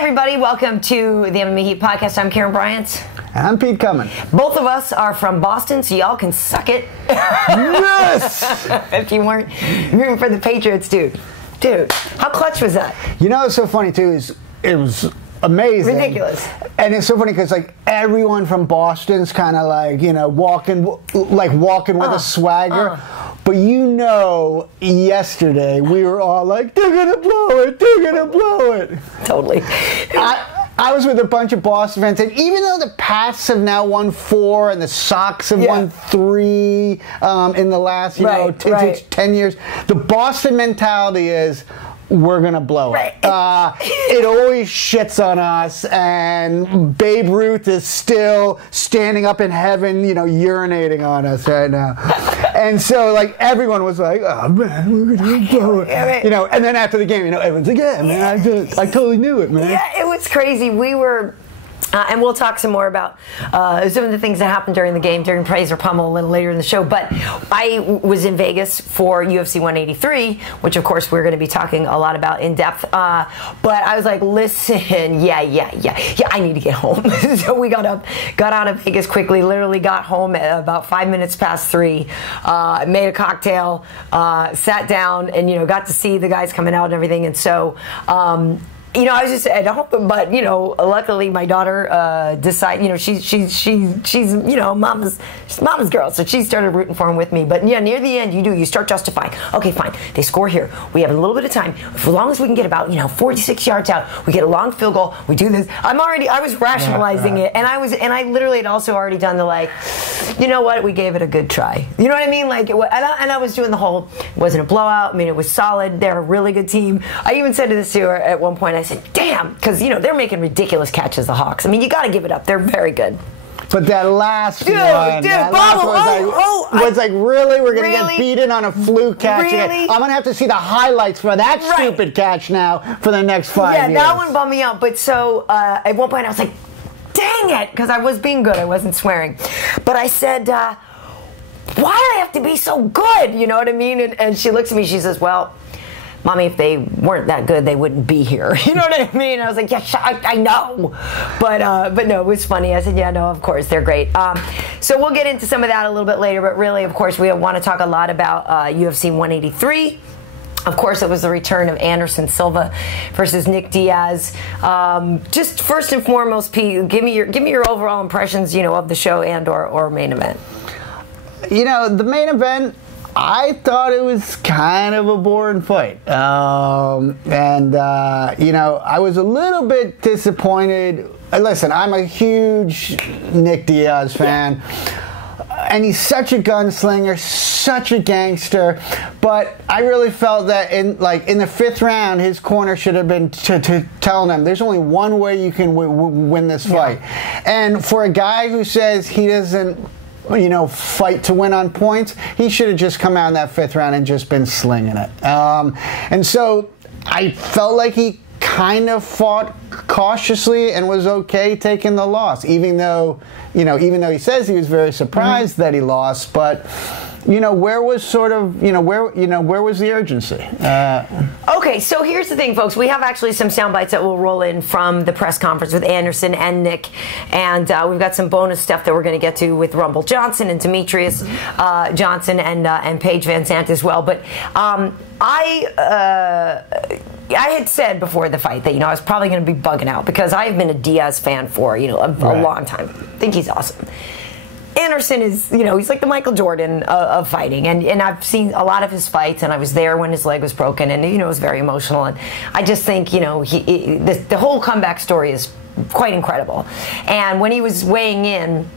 everybody, welcome to the MMA Heat Podcast. I'm Karyn Bryant. And I'm Pete Cummins. Both of us are from Boston, so y'all can suck it. Yes! If you weren't rooting for the Patriots, dude. Dude, how clutch was that? You know what's so funny, too, is it was amazing. Ridiculous. And it's so funny because, like, everyone from Boston's kind of like, you know, walking with a swagger. But you know, yesterday we were all like, they're going to blow it, they're going to blow it. Totally. I was with a bunch of Boston fans, and even though the Pats have now won 4 and the Sox have won 3 in the last, 10 years, the Boston mentality is, we're going to blow it. It always shits on us, and Babe Ruth is still standing up in heaven, you know, urinating on us right now. And so, like, everyone was like, oh, man, we're going to blow it. You know, and then after the game, you know, everyone's like, yeah, man, I totally knew it, man. Yeah, it was crazy. We were... and we'll talk some more about some of the things that happened during the game, during Praise or Pummel a little later in the show. But I was in Vegas for UFC 183, which, of course, we're going to be talking a lot about in depth. But I was like, listen, yeah, I need to get home. So we got out of Vegas quickly, literally got home at about 5 minutes past 3, made a cocktail, sat down, and, you know, got to see the guys coming out and everything. And so... you know, I was just at home, but, you know, luckily my daughter decided, you know, she's you know, mama's girl, so she started rooting for him with me. But yeah, near the end, you start justifying. Okay, fine, they score here. We have a little bit of time. As long as we can get about, you know, 46 yards out, we get a long field goal. We do this. I was rationalizing it, and I literally had also already done the, like, you know what, we gave it a good try. You know what I mean? Like, and I was doing the whole, it wasn't a blowout. I mean, it was solid. They're a really good team. I even said to this to her at one point. I said, damn, because, you know, they're making ridiculous catches, the Hawks. I mean, you got to give it up. They're very good. But that last one, was like, really? We're going to get beaten on a fluke catch? Really? I'm going to have to see the highlights for that stupid catch now for the next 5 years. Yeah, that one bummed me out. But so, at one point I was like, dang it, because I was being good. I wasn't swearing. But I said, why do I have to be so good? You know what I mean? And she looks at me, she says, well... Mommy, if they weren't that good, they wouldn't be here. You know what I mean? I was like, yeah, I know. But no, it was funny. I said, yeah, no, of course, they're great. So we'll get into some of that a little bit later. But really, of course, we want to talk a lot about UFC 183. Of course, it was the return of Anderson Silva versus Nick Diaz. Just first and foremost, Pete, give me your overall impressions, you know, of the show and or main event. You know, the main event, I thought it was kind of a boring fight. You know, I was a little bit disappointed. Listen, I'm a huge Nick Diaz fan. And he's such a gunslinger, such a gangster. But I really felt that in the 5th round, his corner should have been to telling him, there's only one way you can win this fight. And for a guy who says he doesn't, you know, fight to win on points, he should have just come out in that 5th round and just been slinging it. And so I felt like he kind of fought cautiously and was okay taking the loss, even though he says he was very surprised that he lost. But you know, where was the urgency? Okay, so here's the thing, folks. We have actually some sound bites that will roll in from the press conference with Anderson and Nick, and we've got some bonus stuff that we're going to get to with Rumble Johnson and Demetrius Johnson and Paige Van Zandt as well. But I had said before the fight that, you know, I was probably going to be bugging out because I've been a Diaz fan for, you know, a long time. I think he's awesome. Anderson is, you know, he's like the Michael Jordan of fighting, and I've seen a lot of his fights, and I was there when his leg was broken, and, you know, it was very emotional, and I just think, you know, the whole comeback story is quite incredible. And when he was weighing in,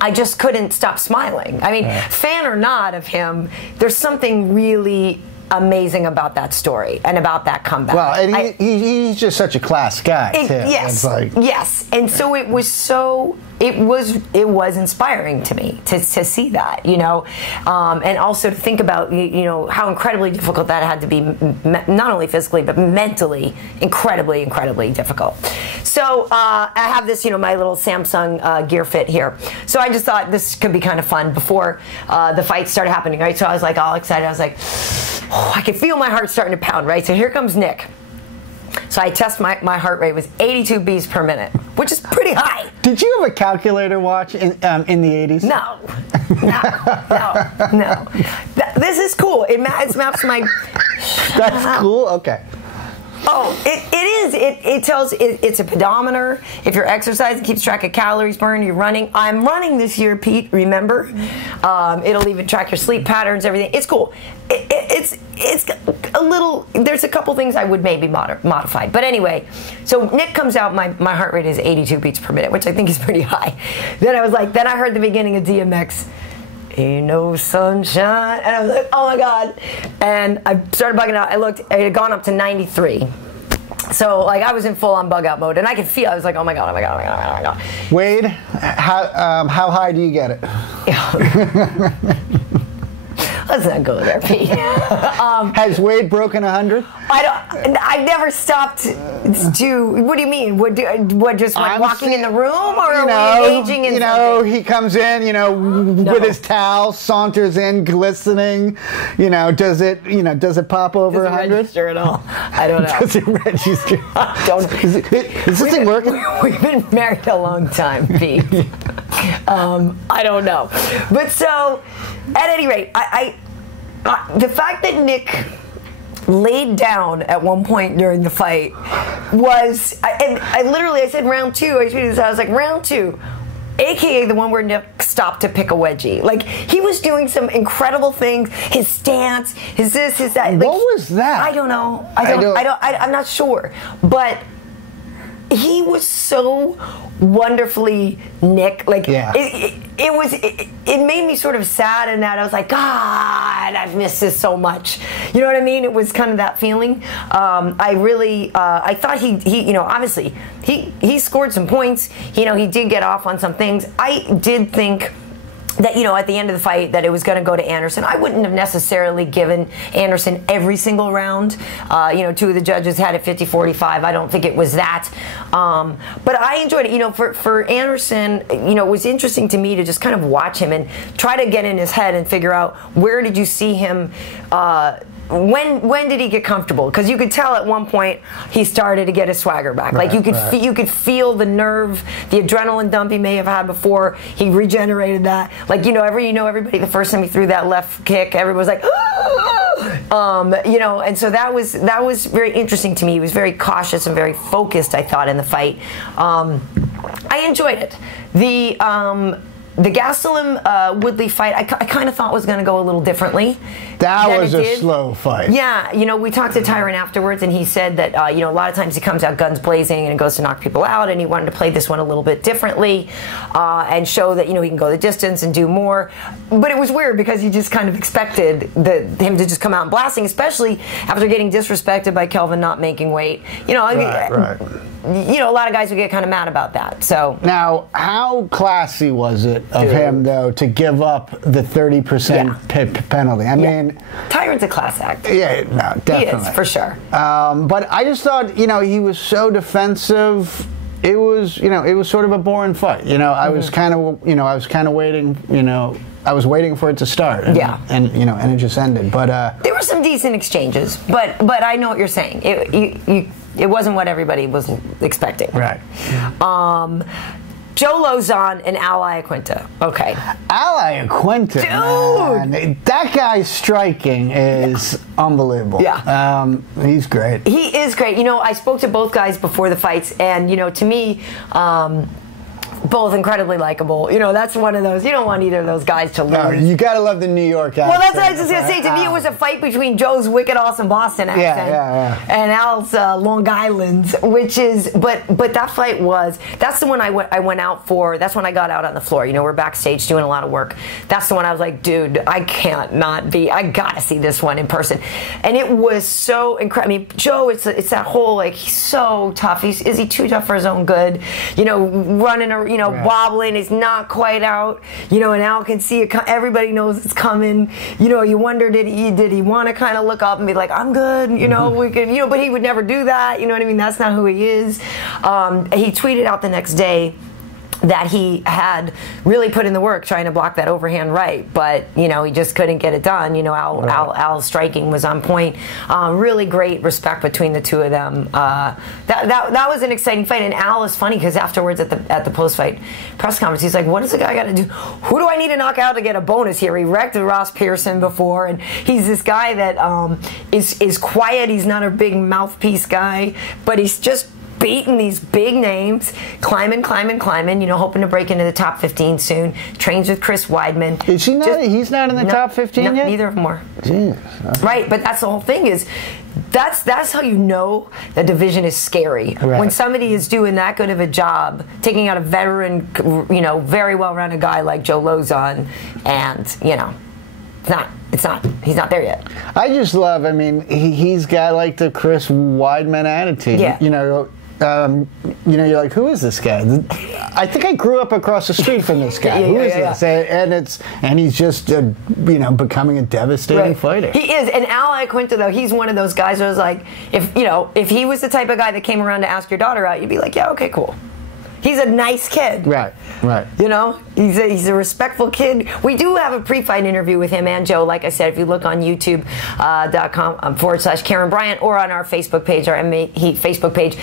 I just couldn't stop smiling. I mean, fan or not of him, there's something really amazing about that story and about that comeback. Well, and he's just such a class guy, too. Yes, yes. And so it was so... It was inspiring to me to see that, you know, and also to think about, you know, how incredibly difficult that had to be, not only physically but mentally, incredibly difficult. So I have this, you know, my little Samsung Gear Fit here. So I just thought this could be kind of fun before the fight started happening, right? So I was like all excited. I was like, oh, I could feel my heart starting to pound, right? So here comes Nick. So I test my heart rate was 82 beats per minute, which is pretty high. Did you have a calculator watch in the 80s? No. This is cool. It maps my... That's cool? Okay. Oh, it is. It tells, it's a pedometer. If you're exercising, it keeps track of calories burned. You're running. I'm running this year, Pete, remember? It'll even track your sleep patterns, everything. It's cool. It's a little, there's a couple things I would maybe modify. But anyway, so Nick comes out, my heart rate is 82 beats per minute, which I think is pretty high. Then I heard the beginning of DMX. Ain't no sunshine. And I was like, oh my God. And I started bugging out. I looked, it had gone up to 93. So, like, I was in full-on bug-out mode. And I could feel, I was like, oh my God, oh my God, oh my God, oh my God. Wade, how high do you get it? Let's not go there, Pete. Has Wade broken 100? I never stopped to. What do you mean? What just like walking in the room, or are we engaging in something? He comes in, with his towel, saunters in, glistening. Does it pop over 100? Register at all? I don't know. Does it register? Is this thing working? We've been married a long time, Pete. I don't know, but so at any rate, the fact that Nick laid down at one point during the fight was, I said round two. I was like, round two, aka the one where Nick stopped to pick a wedgie. Like, he was doing some incredible things. His stance, his this, his that. Like, what was that? I don't know. I'm not sure, but he was so wonderfully Nick. Like, yeah. It made me sort of sad in that I was like, God, I've missed this so much. You know what I mean? It was kind of that feeling. I thought he obviously he scored some points. He did get off on some things. I did think that, at the end of the fight, that it was going to go to Anderson. I wouldn't have necessarily given Anderson every single round. Two of the judges had it 50-45. I don't think it was that. But I enjoyed it. For Anderson, it was interesting to me to just kind of watch him and try to get in his head and figure out, where did you see him, when did he get comfortable? Because you could tell at one point he started to get his swagger back. Right, like you could feel the nerve, the adrenaline dump he may have had before. He regenerated that. Like everybody the first time he threw that left kick, everybody was like, and so that was very interesting to me. He was very cautious and very focused, I thought, in the fight. I enjoyed it. The Gastelum Woodley fight, I kind of thought was going to go a little differently. That was a slow fight. Yeah, we talked to Tyron afterwards, and he said that a lot of times he comes out guns blazing and goes to knock people out, and he wanted to play this one a little bit differently and show that he can go the distance and do more. But it was weird because you just kind of expected him to just come out and blasting, especially after getting disrespected by Kelvin not making weight. Right. A lot of guys would get kind of mad about that. So now, how classy was it of him, though, to give up the 30% penalty? I mean, Tyron's a class act. Yeah, no, definitely. He is, for sure. But I just thought, he was so defensive. It was sort of a boring fight. I was kind of waiting. I was waiting for it to start. And it just ended. But there were some decent exchanges. But I know what you're saying. It wasn't what everybody was expecting. Right. Joe Lozon and Al Iaquinta. Okay. Al Iaquinta, dude, man, that guy's striking is unbelievable. Yeah. He's great. He is great. I spoke to both guys before the fights, and to me, both incredibly likable. That's one of those. You don't want either of those guys to lose. No, you gotta love the New York accent. Well, that's what I was just gonna say. To me, it was a fight between Joe's wicked awesome Boston accent and Al's Long Island, which is. But that fight that's the one I went out for. That's when I got out on the floor. We're backstage doing a lot of work. That's the one I was like, dude, I can't not be. I gotta see this one in person. And it was so incredible. I mean, Joe, it's that whole he's so tough. Is he too tough for his own good? Running around. Wobbling, he's not quite out, and Al can see it. Everybody knows it's coming. You wonder, did he want to kind of look up and be like, I'm good, we could, but he would never do that. You know what I mean? That's not who he is. He tweeted out the next day, that he had really put in the work trying to block that overhand right, but he just couldn't get it done. Al's striking was on point. Really great respect between the two of them. That was an exciting fight, and Al is funny because afterwards at the post-fight press conference, he's like, "What does the guy got to do? Who do I need to knock out to get a bonus here?" He wrecked Ross Pearson before, and he's this guy that is quiet. He's not a big mouthpiece guy, but he's just beating these big names, climbing, hoping to break into the top 15 soon. Trains with Chris Weidman. Is he not? He's not in the top 15 yet? Neither of them are. Jeez. Okay. Right, but that's the whole thing is, that's how you know the division is scary. Right. When somebody is doing that good of a job, taking out a veteran, very well-rounded guy like Joe Lozon, and, he's not there yet. I just love, he's got like the Chris Weidman attitude. Yeah. You're like, who is this guy? I think I grew up across the street from this guy. Who is this? And he's just, becoming a devastating fighter. He is. And Al Iaquinta, though, he's one of those guys who was like, if he was the type of guy that came around to ask your daughter out, you'd be like, yeah, okay, cool. He's a nice kid. Right. He's a respectful kid. We do have a pre-fight interview with him and Joe. Like I said, if you look on YouTube.com/Karyn Bryant or on our Facebook page, our MMA Heat Facebook page,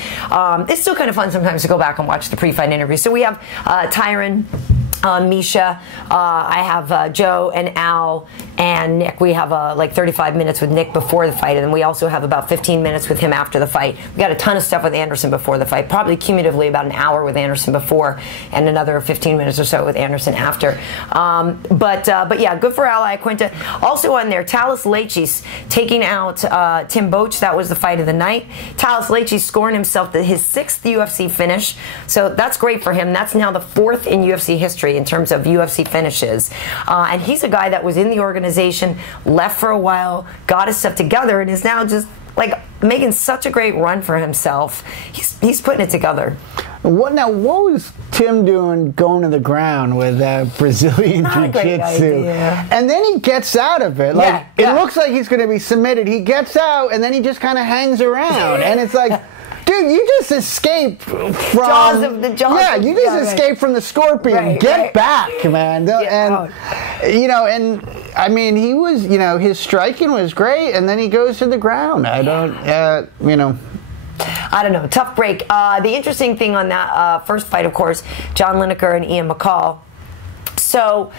it's still kind of fun sometimes to go back and watch the pre-fight interview. So we have Tyron, Misha, I have Joe and Al and Nick. We have like 35 minutes with Nick before the fight, and then we also have about 15 minutes with him after the fight. We got a ton of stuff with Anderson before the fight, probably cumulatively about an hour with Anderson before, and another 15 minutes or so with Anderson after. But yeah, good for Al Iaquinta. Also on there, Talis Leitchis taking out Tim Boetsch. That was the fight of the night. Talis Leitchis scoring himself his 6th UFC finish, so that's great for him. That's now the 4th in UFC history in terms of UFC finishes. And he's a guy that was in the organization, left for a while, got his stuff together, and is now just like making such a great run for himself. He's putting it together. What was Tim doing going to the ground with Brazilian Jiu-Jitsu? And then he gets out of it. It looks like he's going to be submitted. He gets out, and then he just kind of hangs around. And it's like, dude, you just escaped from the jaws. Yeah, you just escaped from the scorpion. Get back, man. He was, his striking was great, and then he goes to the ground. I don't know. Tough break. The interesting thing on that first fight, of course, John Lineker and Ian McCall. So,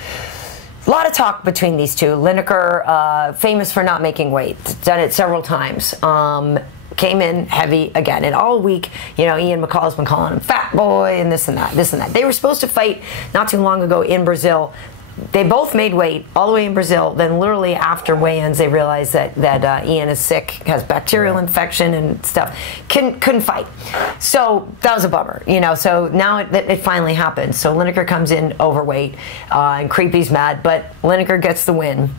a lot of talk between these two. Lineker, famous for not making weight, done it several times. Came in heavy again, and all week, Ian McCall's been calling him fat boy and this and that. They were supposed to fight not too long ago in Brazil. They both made weight all the way in Brazil. Then literally after weigh-ins, they realized that Ian is sick, has bacterial infection and stuff. Couldn't fight. So that was a bummer, So now it finally happened. So Lineker comes in overweight, and Creepy's mad, but Lineker gets the win.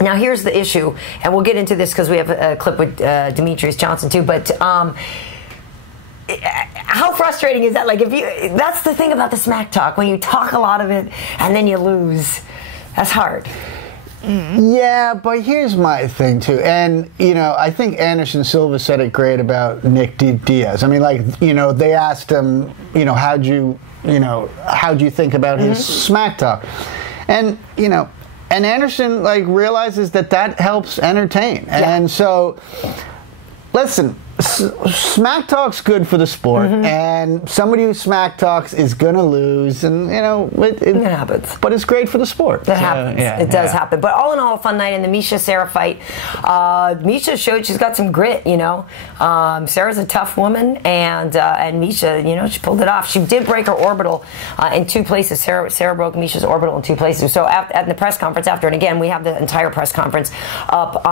Now here's the issue, and we'll get into this because we have a clip with Demetrius Johnson too, but how frustrating is that? That's the thing about the smack talk, when you talk a lot of it and then you lose. That's hard. Yeah, but here's my thing too, and I think Anderson Silva said it great about Nick Diaz. They asked him, how'd you think about his smack talk, and and Anderson realizes that helps entertain, and so listen. Smack talk's good for the sport, and somebody who smack talks is gonna lose, and it happens. But it's great for the sport. That happens. It does happen. But all in all, a fun night in the Misha Sarah fight. Misha showed she's got some grit. Sarah's a tough woman, and Misha, she pulled it off. She did break her orbital in 2 places. Sarah broke Misha's orbital in 2 places. So at the press conference after, and again, we have the entire press conference up.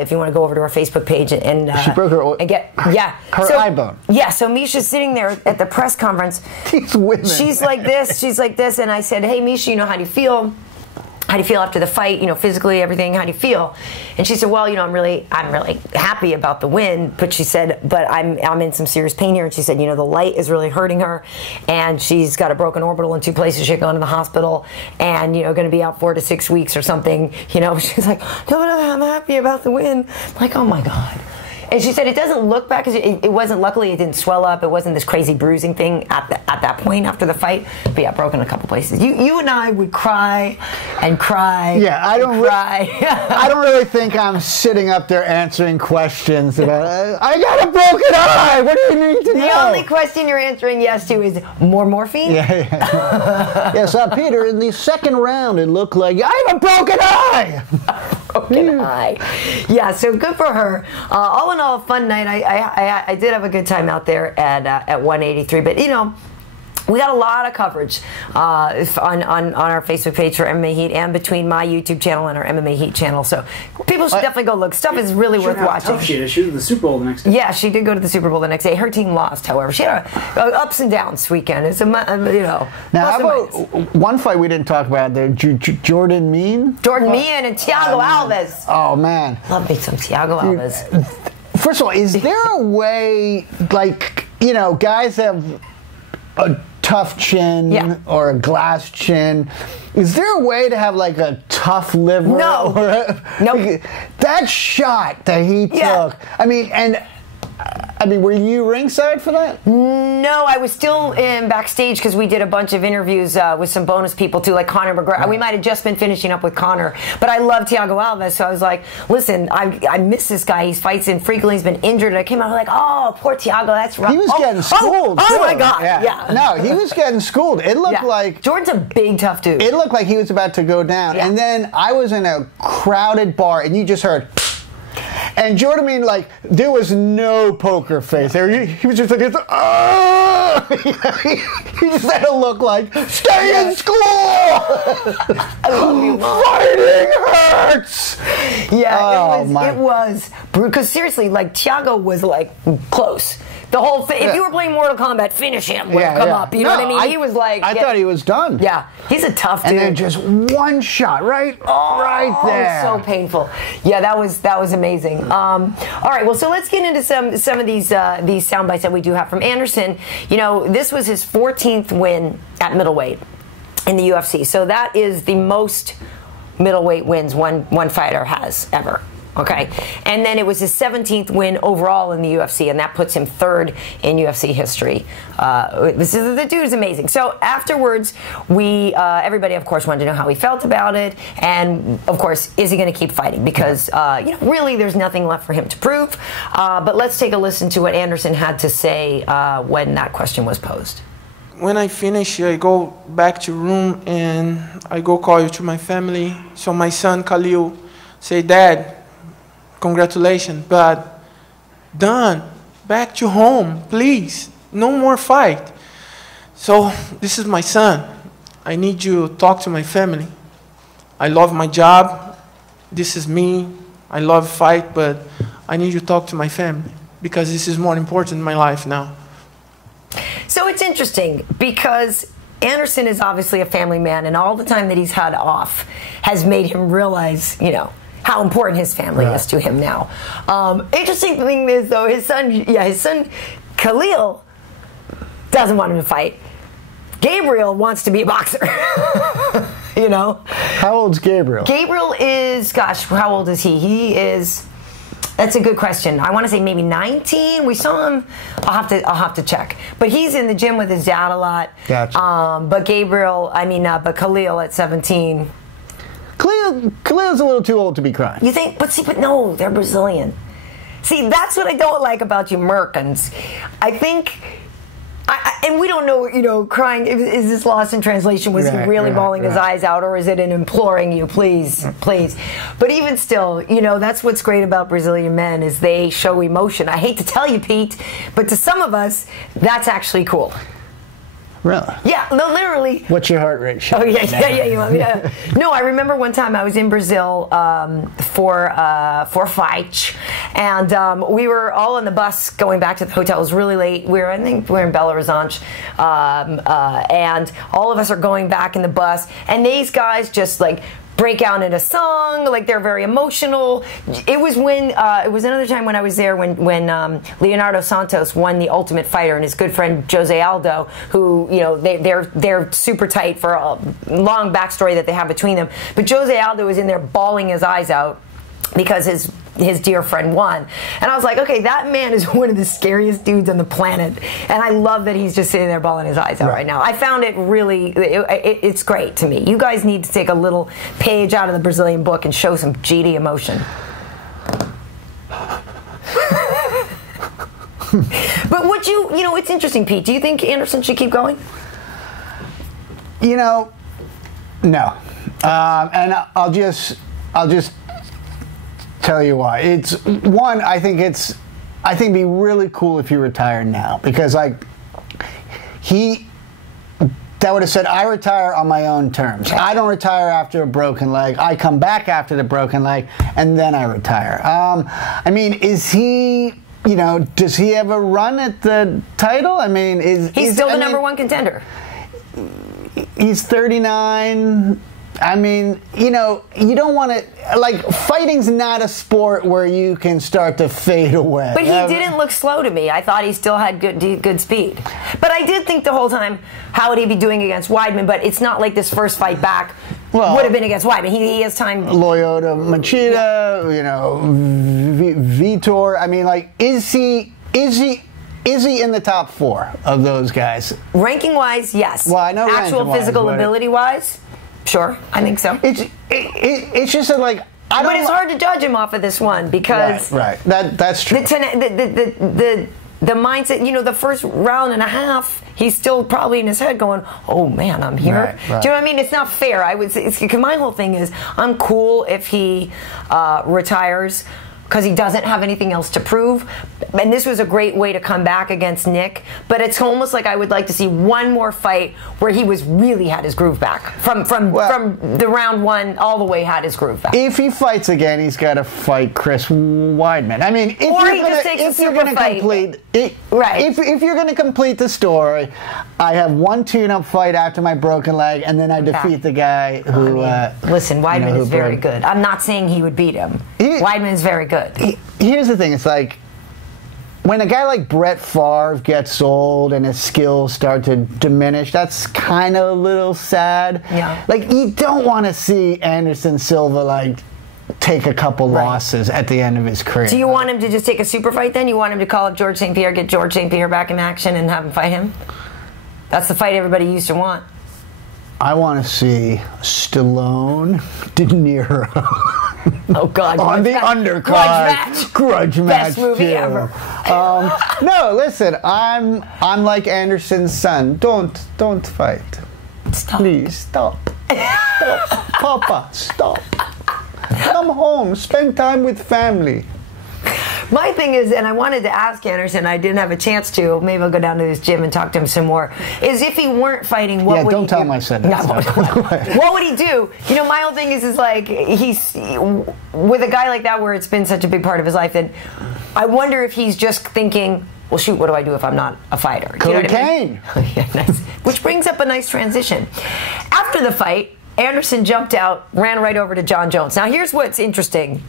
If you want to go over to our Facebook page and she broke her. Her eye bone. Yeah, so Misha's sitting there at the press conference. These women. She's like this, and I said, hey, Misha, how do you feel? How do you feel after the fight, physically, everything, how do you feel? And she said, well, I'm really happy about the win, but she said, but I'm in some serious pain here, and she said, the light is really hurting her, and she's got a broken orbital in 2 places, she's going to the hospital, and, going to be out 4 to 6 weeks or something, she's like, no, I'm happy about the win. I'm like, oh my God. And she said it doesn't look bad because it wasn't. Luckily, it didn't swell up. It wasn't this crazy bruising thing at that point after the fight. But yeah, broken a couple places. You and I would cry and cry. Yeah, I don't cry. I don't really think I'm sitting up there answering questions about. I got a broken eye. What do you need to know? The only question you're answering yes to is more morphine. Yeah. Yes, Peter. In the second round, it looked like I have a broken eye. Broken eye. Yeah, so good for her. All in all, a fun night. I did have a good time out there at 183. But you know, we got a lot of coverage on our Facebook page for MMA Heat and between my YouTube channel and our MMA Heat channel. So people should definitely go look. Stuff is really worth watching. Tough she is. She was at the Super Bowl the next day. Yeah, she did go to the Super Bowl the next day. Her team lost, however. She had ups and downs weekend. It's Now, how about one fight we didn't talk about there? Jordan Mean? Jordan Mean and Thiago Alves. Oh, man. Love me some Thiago Alves. First of all, is there a way, like, you know, guys have a tough chin or a glass chin. Is there a way to have like a tough liver? No. Nope. That shot that he took. I mean, were you ringside for that? No, I was still in backstage because we did a bunch of interviews with some bonus people too, like Conor McGregor. Right. We might have just been finishing up with Conor, but I love Thiago Alves, so I was like, listen, I miss this guy. He fights infrequently. He's been injured. And I came out like, oh, poor Thiago, that's rough. He was getting schooled. Oh my God. Yeah. No, he was getting schooled. It looked like Jordan's a big, tough dude. It looked like he was about to go down. Yeah. And then I was in a crowded bar, and you just heard. And Jordan, I mean, like, there was no poker face there. He was just like, oh! He just had to look like, stay in school! I love you, Mom. Fighting hurts! Yeah, it was. Because seriously, like, Thiago was, like, close. The whole thing, if you were playing Mortal Kombat, finish him would have come up. You know what I mean? He was like... I thought he was done. Yeah. He's a tough dude. And then just one shot, right there. So painful. Yeah, that was amazing. All right, well, so let's get into some of these sound bites that we do have from Anderson. You know, this was his 14th win at middleweight in the UFC. So that is the most middleweight wins one fighter has ever. Okay, and then it was his 17th win overall in the UFC, and that puts him third in UFC history. The dude is amazing. So afterwards, everybody, of course, wanted to know how he felt about it, and of course, is he going to keep fighting? Because really, there's nothing left for him to prove. But let's take a listen to what Anderson had to say when that question was posed. When I finish, I go back to room and I go call you to my family. So my son Khalil say, "Dad, congratulations, but done. Back to home, please. No more fight." So this is my son. I need you to talk to my family. I love my job. This is me. I love fight, but I need you to talk to my family because this is more important in my life now. So it's interesting because Anderson is obviously a family man, and all the time that he's had off has made him realize, how important his family is to him now. Interesting thing is, though, his son Khalil doesn't want him to fight. Gabriel wants to be a boxer. How old's Gabriel? Gabriel is, how old is he? That's a good question. I want to say maybe 19. We saw him. I'll have to check. But he's in the gym with his dad a lot. Gotcha. But Khalil at 17. Khalil's a little too old to be crying. You think? But no, they're Brazilian. See, that's what I don't like about you Merkins. I think, and we don't know, crying, is this lost in translation? Was he really bawling his eyes out, or is it an imploring you, please, please? But even still, that's what's great about Brazilian men is they show emotion. I hate to tell you, Pete, but to some of us, that's actually cool. Really? Yeah, no, literally. What's your heart rate? Oh, yeah. No, I remember one time I was in Brazil for a fight, and we were all on the bus going back to the hotel. It was really late. I think we were in Belo Horizonte, and all of us are going back in the bus, and these guys just break out into song, they're very emotional. It was another time when I was there when Leonardo Santos won the Ultimate Fighter, and his good friend Jose Aldo, who they're super tight for a long backstory that they have between them. But Jose Aldo was in there bawling his eyes out. because his dear friend won. And I was like, okay, that man is one of the scariest dudes on the planet. And I love that he's just sitting there bawling his eyes out right now. I found it really, it's great to me. You guys need to take a little page out of the Brazilian book and show some GD emotion. But would you know, it's interesting, Pete. Do you think Anderson should keep going? You know, no. And I'll just tell you why. It's one, I think it'd be really cool if he retired now, because like that would have said, I retire on my own terms. I don't retire after a broken leg. I come back after the broken leg and then I retire. I mean, is he, you know, does he have a run at the title? I mean, he's still the number one contender. He's 39. I mean, you know, you don't want to, like, fighting's not a sport where you can start to fade away. But he didn't look slow to me. I thought he still had good speed. But I did think the whole time, how would he be doing against Weidman? But it's not like this first fight back would have been against Weidman. He has time. Lyoto Machida, you know, Vitor. I mean, like, is he in the top 4 of those guys? Ranking-wise, yes. Well, I know actual physical ability-wise, sure, I think so. It's just that, like, but it's hard to judge him off of this one because right. That's true. The mindset, you know, the first round and a half, he's still probably in his head going, "Oh man, I'm here." Right. Do you know what I mean? It's not fair. I would say, my whole thing is, I'm cool if he retires, because he doesn't have anything else to prove. And this was a great way to come back against Nick. But it's almost like I would like to see one more fight where he really had his groove back. From the round 1 all the way had his groove back. If he fights again, he's got to fight Chris Weidman. I mean, if you're going to complete the story, I have one tune-up fight after my broken leg, and then I defeat the guy who... listen, Weidman is very good. I'm not saying he would beat him. Weidman is very good. Here's the thing, it's like when a guy like Brett Favre gets old and his skills start to diminish, that's kind of a little sad. Yeah. Like, you don't want to see Anderson Silva like take a couple losses at the end of his career. Do you want him to just take a super fight then? You want him to call up George St. Pierre, get George St. Pierre back in action and have him fight him? That's the fight everybody used to want. I want to see Stallone, De Niro. Oh God! On the undercard, grudge match, best movie ever. No, listen, I'm like Anderson's son. Don't fight. Stop. Please stop. Stop, Papa, stop. Come home, spend time with family. My thing is, and I wanted to ask Anderson, I didn't have a chance to. Maybe I'll go down to his gym and talk to him some more. Is if he weren't fighting, what would he do? Don't tell him I said that. No, what would he do? You know, my whole thing is like, he's with a guy like that where it's been such a big part of his life that I wonder if he's just thinking, well, shoot, what do I do if I'm not a fighter? Cocaine. Yeah, nice. Which brings up a nice transition. After the fight, Anderson jumped out, ran right over to Jon Jones. Now, here's what's interesting.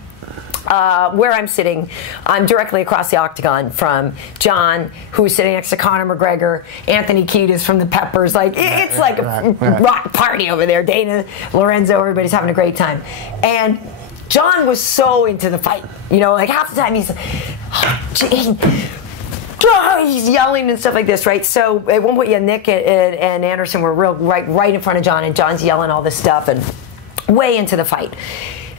Where I'm sitting, I'm directly across the octagon from John, who's sitting next to Conor McGregor, Anthony Kiedis from the Peppers. Like, it's like a rock party over there. Dana, Lorenzo, everybody's having a great time. And John was so into the fight. You know, like half the time he's yelling and stuff like this, right? So at one point, Nick and Anderson were right in front of John, and John's yelling all this stuff and way into the fight.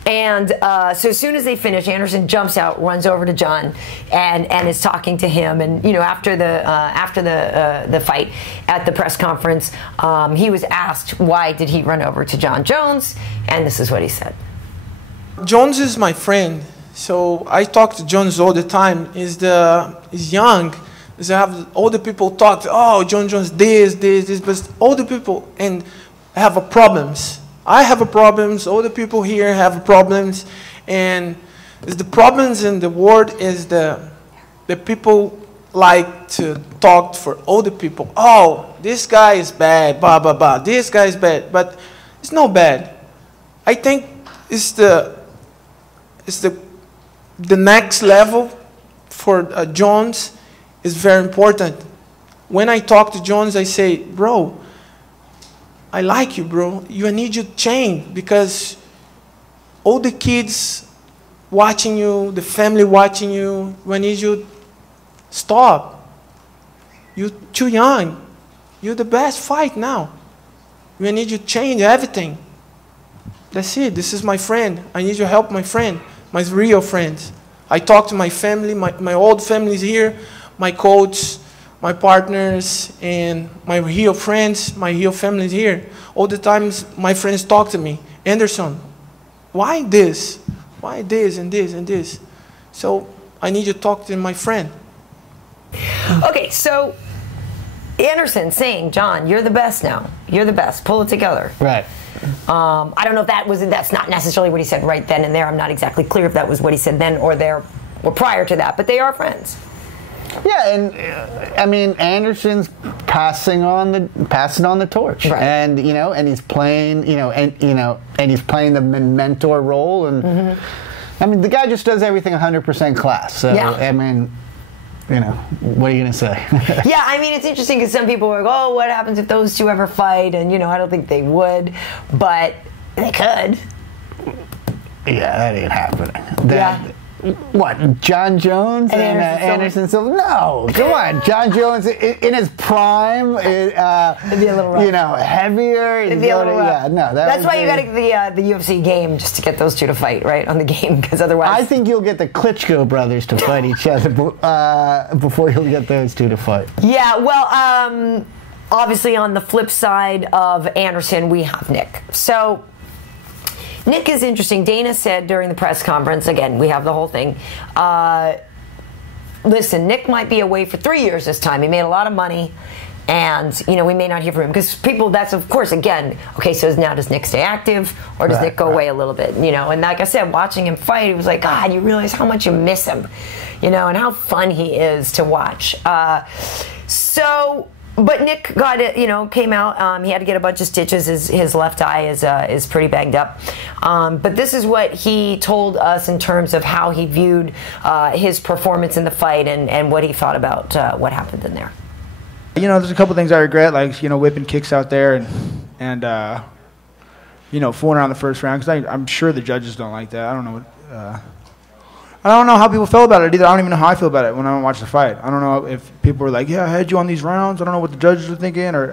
And so as soon as they finish, Anderson jumps out, runs over to John, and is talking to him. And you know, after the fight at the press conference, he was asked why did he run over to Jon Jones, and this is what he said. Jones is my friend, so I talk to Jones all the time. He's young. So I have older people talk. Oh, Jon Jones, this, but older people and have problems. I have problems, other people here have problems, and the problems in the world is the people like to talk for older people. Oh, this guy is bad, blah, blah, blah, this guy is bad, but it's not bad. I think it's the next level for Jones is very important. When I talk to Jones, I say, bro, I like you, bro. I need you to change because all the kids watching you, the family watching you. We need you stop. You're too young. You're the best fight now. We need you to change everything. That's it. This is my friend. I need your help, my friend, my real friends. I talk to my family, my old family's here, my coach, my partners, and my real friends, my real family's here. All the times my friends talk to me, Anderson, why this? Why this and this and this? So I need you to talk to my friend. Okay, so Anderson saying, John, you're the best now. You're the best. Pull it together. Right. I don't know if that's not necessarily what he said right then and there. I'm not exactly clear if that was what he said then or there or prior to that, but they are friends. Yeah, and I mean Anderson's passing on the torch, right. and and he's playing, and he's playing the mentor role, and I mean the guy just does everything 100% class. So yeah. I mean, what are you gonna say? Yeah, I mean it's interesting because some people are like, oh, what happens if those two ever fight? And I don't think they would, but they could. Yeah, that ain't happening. Yeah. What, John Jones and Anderson Silva? No, come on. John Jones in his prime, it'd be a little rough. Heavier. It'd be a little rough. Yeah, no, that's why you got to get the UFC game just to get those two to fight, right, on the game, because otherwise... I think you'll get the Klitschko brothers to fight each other before you'll get those two to fight. Yeah, well, obviously on the flip side of Anderson, we have Nick. So... Nick is interesting. Dana said during the press conference, again, we have the whole thing, listen, Nick might be away for 3 years this time. He made a lot of money, and, we may not hear from him. Because people, that's, of course, again, okay, so now does Nick stay active, or does Nick go away a little bit? And like I said, watching him fight, it was like, God, you realize how much you miss him, and how fun he is to watch. But Nick got it, came out. He had to get a bunch of stitches. His left eye is pretty banged up. But this is what he told us in terms of how he viewed his performance in the fight and what he thought about what happened in there. There's a couple things I regret, like whipping kicks out there and fooling around the first round, because I'm sure the judges don't like that. I don't know what. I don't know how people feel about it either. I don't even know how I feel about it when I don't watch the fight. I don't know if people are like, yeah, I had you on these rounds. I don't know what the judges are thinking. Or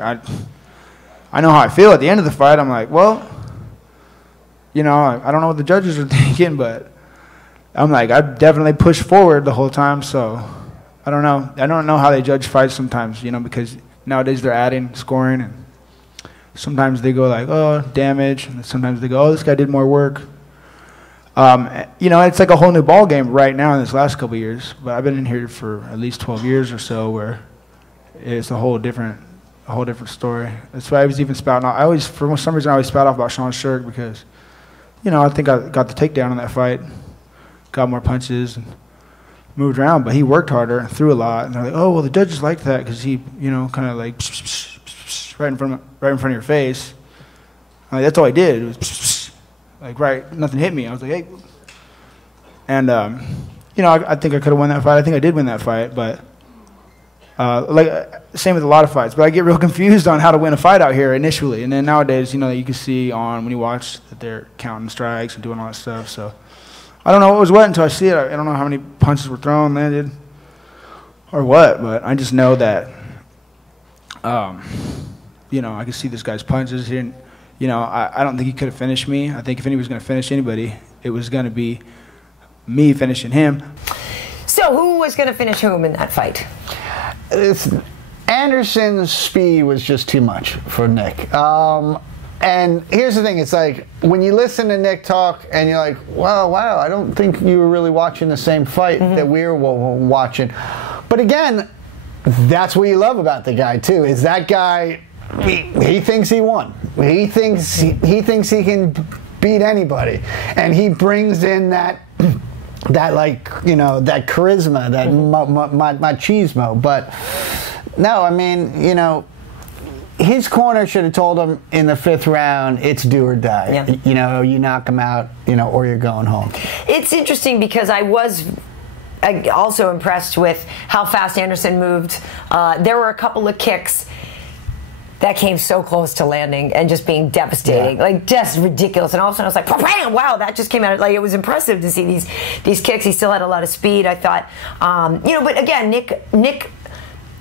I know how I feel at the end of the fight. I'm like, well, I don't know what the judges are thinking, but I'm like, I definitely pushed forward the whole time. So I don't know. I don't know how they judge fights sometimes, because nowadays they're adding scoring. And sometimes they go like, oh, damage. And sometimes they go, oh, this guy did more work. It's like a whole new ball game right now in this last couple of years. But I've been in here for at least 12 years or so, where it's a whole different story. That's why I was even spouting off. For some reason, I always spout off about Sean Shirk because, I think I got the takedown in that fight, got more punches and moved around. But he worked harder and threw a lot. And they're like, oh, well, the judges like that because he, kind of like right in front of your face. I'm like, that's all I did. It was nothing hit me. I was like, hey. And, I think I could have won that fight. I think I did win that fight, but, same with a lot of fights. But I get real confused on how to win a fight out here initially. And then nowadays, you can see when you watch that they're counting strikes and doing all that stuff. So I don't know what was what until I see it. I don't know how many punches were thrown, landed, or what. But I just know that, I could see this guy's punches. He didn't. I don't think he could have finished me. I think if anybody was going to finish anybody, it was going to be me finishing him. So who was going to finish whom in that fight? Anderson's speed was just too much for Nick. And here's the thing. It's like when you listen to Nick talk and you're like, wow, I don't think you were really watching the same fight that we were watching. But again, that's what you love about the guy, too, is that guy... He thinks he won. He thinks he can beat anybody, and he brings in that that charisma, that machismo. But no, I mean, his corner should have told him in the 5th round, it's do or die. Yeah. You knock him out, or you're going home. It's interesting because I was also impressed with how fast Anderson moved. There were a couple of kicks that came so close to landing and just being devastating, like just ridiculous. And all of a sudden I was like, bam, wow, that just came out. Like, it was impressive to see these kicks. He still had a lot of speed, I thought. But again, Nick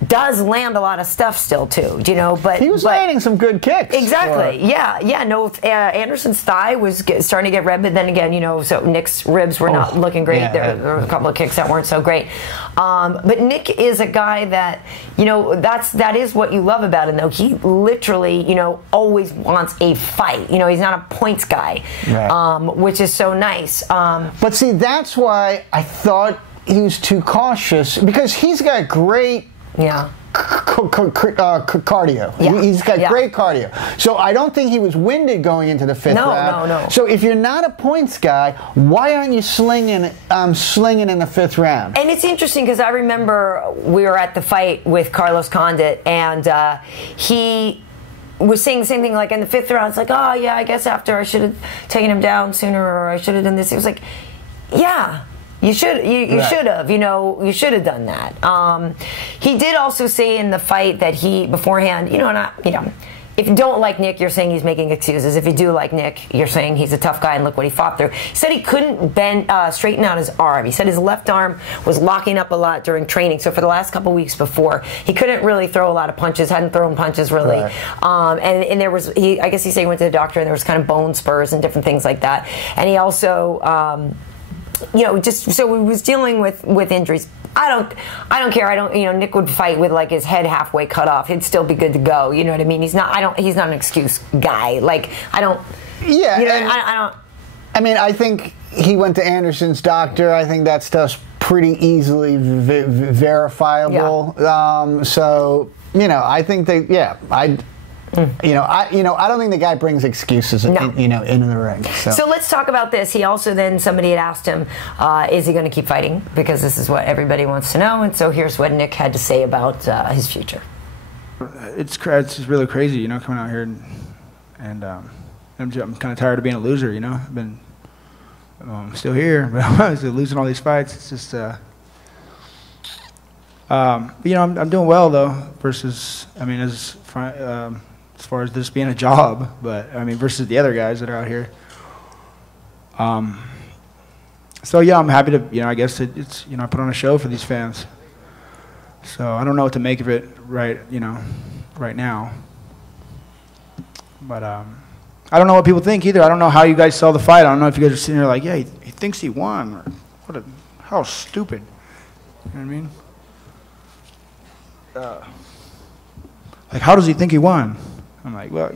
does land a lot of stuff still too, but he was landing some good kicks. Exactly. Anderson's thigh was starting to get red, but then again, so Nick's ribs were not looking great. There were a couple of kicks that weren't so great. But Nick is a guy that, that is what you love about him, though. He literally, always wants a fight. He's not a points guy, which is so nice. But see, that's why I thought he was too cautious, because he's got great cardio. He's got great cardio. So I don't think he was winded going into the fifth round. No. So if you're not a points guy, why aren't you slinging in the fifth round? And it's interesting because I remember we were at the fight with Carlos Condit, and he was saying the same thing, like in the fifth round. It's like, oh yeah, I guess after I should have taken him down sooner, or I should have done this. He was like, yeah. You should have, you should have done that. He did also say in the fight that he beforehand, if you don't like Nick, you're saying he's making excuses. If you do like Nick, you're saying he's a tough guy and look what he fought through. He said he couldn't straighten out his arm. He said his left arm was locking up a lot during training. So for the last couple weeks before, he couldn't really throw a lot of punches. Hadn't thrown punches really. And there was, I guess he said he went to the doctor and there was kind of bone spurs and different things like that. And he also. Just so we was dealing with injuries. I don't care. Nick would fight with like his head halfway cut off. He'd still be good to go. You know what I mean? He's not an excuse guy. Like, I don't. Yeah. I don't. I mean, I think he went to Anderson's doctor. I think that stuff's pretty easily verifiable. Yeah. I think I don't think the guy brings excuses, into the ring. So let's talk about this. He also somebody had asked him, is he going to keep fighting? Because this is what everybody wants to know. And so here's what Nick had to say about his future. It's really crazy, coming out here and I'm kind of tired of being a loser, I've been still here, but I'm losing all these fights. It's just, I'm doing well though. Versus, as far as this being a job, but versus the other guys that are out here. So yeah, I'm happy to, I guess it's, I put on a show for these fans. So I don't know what to make of it right now. But I don't know what people think either. I don't know how you guys saw the fight. I don't know if you guys are sitting here like, yeah, he thinks he won. Or how stupid. You know what I mean? Like, how does he think he won? I'm like, well,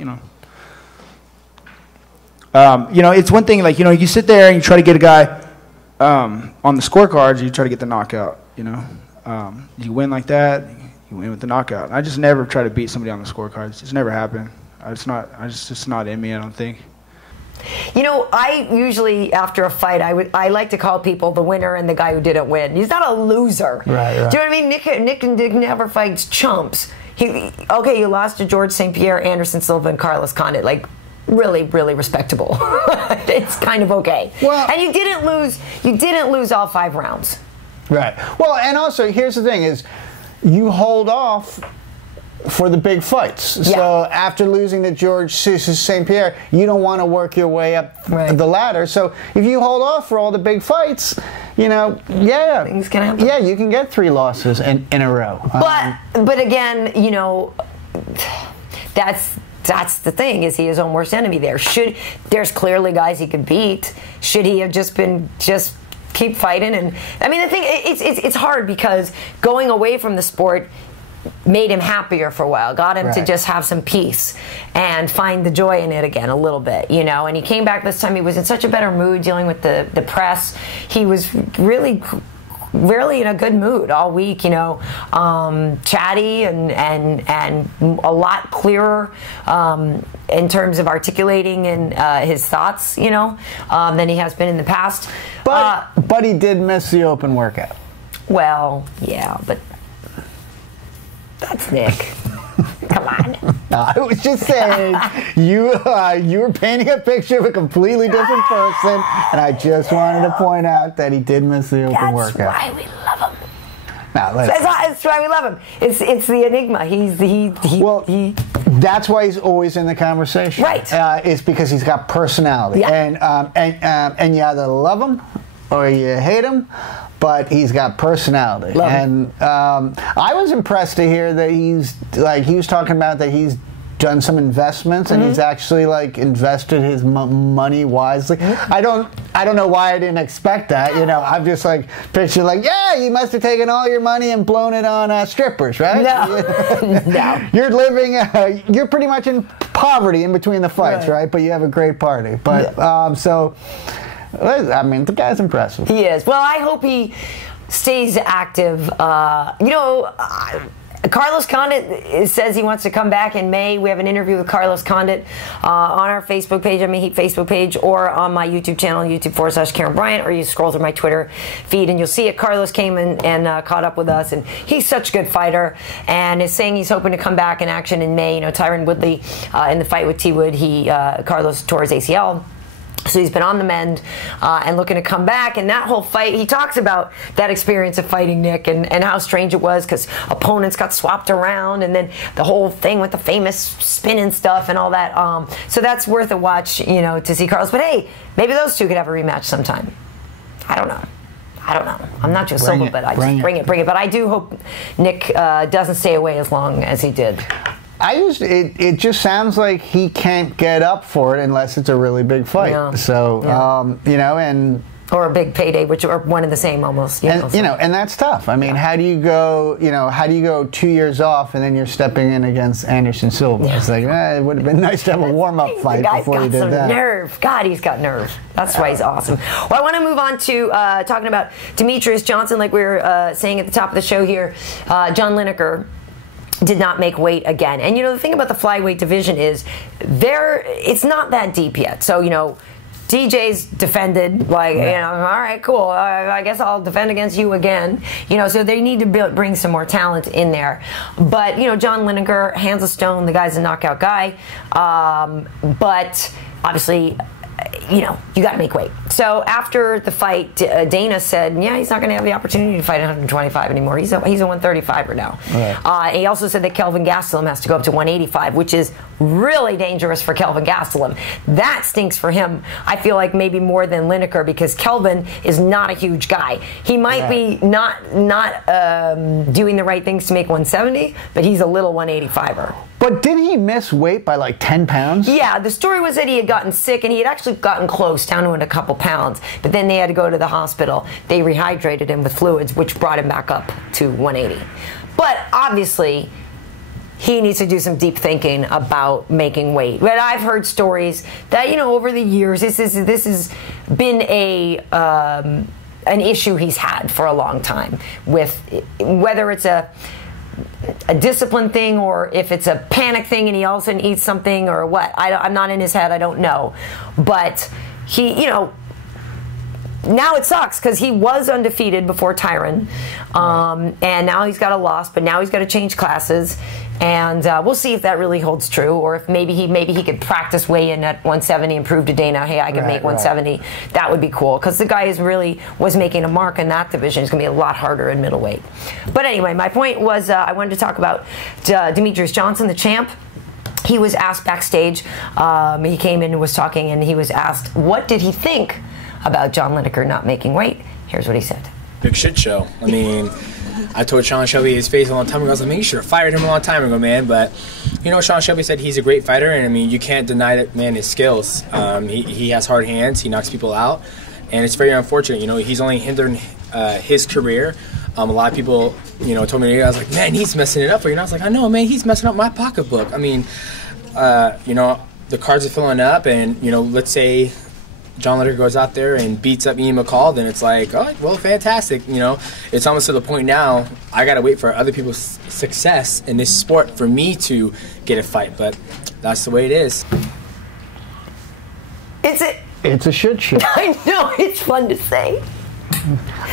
it's one thing, like, you sit there and you try to get a guy on the scorecards, you try to get the knockout, you win like that, you win with the knockout. I just never try to beat somebody on the scorecards. It's never happened. It's not in me, I don't think. I usually, after a fight, I like to call people the winner and the guy who didn't win. He's not a loser. Right. Do you know what I mean? Nick never fights chumps. You lost to George St. Pierre, Anderson Silva, and Carlos Condit. Like, really, really respectable. It's kind of okay. Well, and you didn't lose all 5 rounds. Right. Well, and also, here's the thing is, you hold off for the big fights. Yeah. So after losing to George St. Pierre, you don't want to work your way up the ladder. So if you hold off for all the big fights, things can happen. Yeah, you can get 3 losses in a row. But again, that's the thing, is he his own worst enemy there. There's clearly guys he could beat. Should he have just keep fighting? And the thing, it's hard because going away from the sport made him happier for a while, got him to just have some peace and find the joy in it again a little bit, and he came back this time. He was in such a better mood dealing with the press. He was really in a good mood all week, chatty and a lot clearer in terms of articulating his thoughts, than he has been in the past. But he did miss the open workout. Well, yeah, but that's Nick. Come on. I was just saying, you were painting a picture of a completely different person, and I just wanted to point out that he did miss the open workout. That's why we love him. That's why we love him. It's the enigma. That's why he's always in the conversation. Right. It's because he's got personality. Yeah. And you either love him or you hate him, but he's got personality. Love him. And I was impressed to hear that he was talking about that he's done some investments and he's actually invested his money wisely. I don't know why I didn't expect that. I'm just picturing yeah, you must have taken all your money and blown it on strippers, right? No. No. You're living. You're pretty much in poverty in between the fights, right? But you have a great party. But so, I mean, the guy's impressive. He is. Well, I hope he stays active. Carlos Condit says he wants to come back in May. We have an interview with Carlos Condit on our Facebook page, MMA Heat Facebook page, or on my YouTube channel, YouTube.com/Karyn Bryant, or you scroll through my Twitter feed and you'll see it. Carlos came and caught up with us, and he's such a good fighter and is saying he's hoping to come back in action in May. Tyron Woodley, in the fight with T. Wood, Carlos tore his ACL. So he's been on the mend and looking to come back. And that whole fight, he talks about that experience of fighting Nick and how strange it was because opponents got swapped around, and then the whole thing with the famous spinning stuff and all that. So that's worth a watch, to see Carlos. But hey, maybe those two could have a rematch sometime. I don't know. I'm not just Silva, but I just bring it. But I do hope Nick doesn't stay away as long as he did. It just sounds like he can't get up for it unless it's a really big fight. Yeah. So and or a big payday, which are one and the same almost. And that's tough. I mean, how do you go 2 years off and then you're stepping in against Anderson Silva? Yeah. It's it would have been nice to have a warm-up fight before you did that. Nerve. God, he's got nerve. That's why he's awesome. Well, I want to move on to talking about Demetrius Johnson, like we were saying at the top of the show here. John Lineker did not make weight again. And the thing about the flyweight division is it's not that deep yet. So, DJ's defended, all right, cool. I guess I'll defend against you again. So they need to bring some more talent in there. But, John Lineker, hands of stone, the guy's a knockout guy. But obviously, you got to make weight. So after the fight, Dana said, he's not going to have the opportunity to fight 125 anymore. He's a 135er now. Right. He also said that Kelvin Gastelum has to go up to 185, which is really dangerous for Kelvin Gastelum. That stinks for him. I feel like maybe more than Lineker, because Kelvin is not a huge guy. He might be not doing the right things to make 170, but he's a little 185er. But didn't he miss weight by 10 pounds? Yeah, the story was that he had gotten sick, and he had actually gotten close, down to a couple pounds. But then they had to go to the hospital. They rehydrated him with fluids, which brought him back up to 180. But obviously, he needs to do some deep thinking about making weight. But I've heard stories that, over the years, this has been an issue he's had for a long time, with whether it's a discipline thing or if it's a panic thing and he all of a sudden eats something or what. I'm not in his head. I don't know. But he, now it sucks because he was undefeated before Tyron. And now he's got a loss, but now he's got to change classes. And we'll see if that really holds true, or if maybe he could practice weigh in at 170 and prove to Dana, hey, I can make 170. That would be cool, because the guy was making a mark in that division. It's going to be a lot harder in middleweight. But anyway, my point was I wanted to talk about Demetrius Johnson, the champ. He was asked backstage. He came in and was talking, and he was asked what did he think about John Lineker not making weight. Here's what he said. Big shit show. I mean, I told Sean Shelby his face a long time ago. I was like, man, you should have fired him a long time ago, man. But, Sean Shelby said he's a great fighter, and, you can't deny that, man, his skills. He has hard hands. He knocks people out. And it's very unfortunate. He's only hindering his career. A lot of people, told me, I was like, man, he's messing it up for you. And I was like, I know, man, he's messing up my pocketbook. The cards are filling up, and, let's say John Lineker goes out there and beats up Ian McCall, then it's like, oh, well, fantastic. It's almost to the point now, I got to wait for other people's success in this sport for me to get a fight. But that's the way it is. It's a shit show. I know, it's fun to say.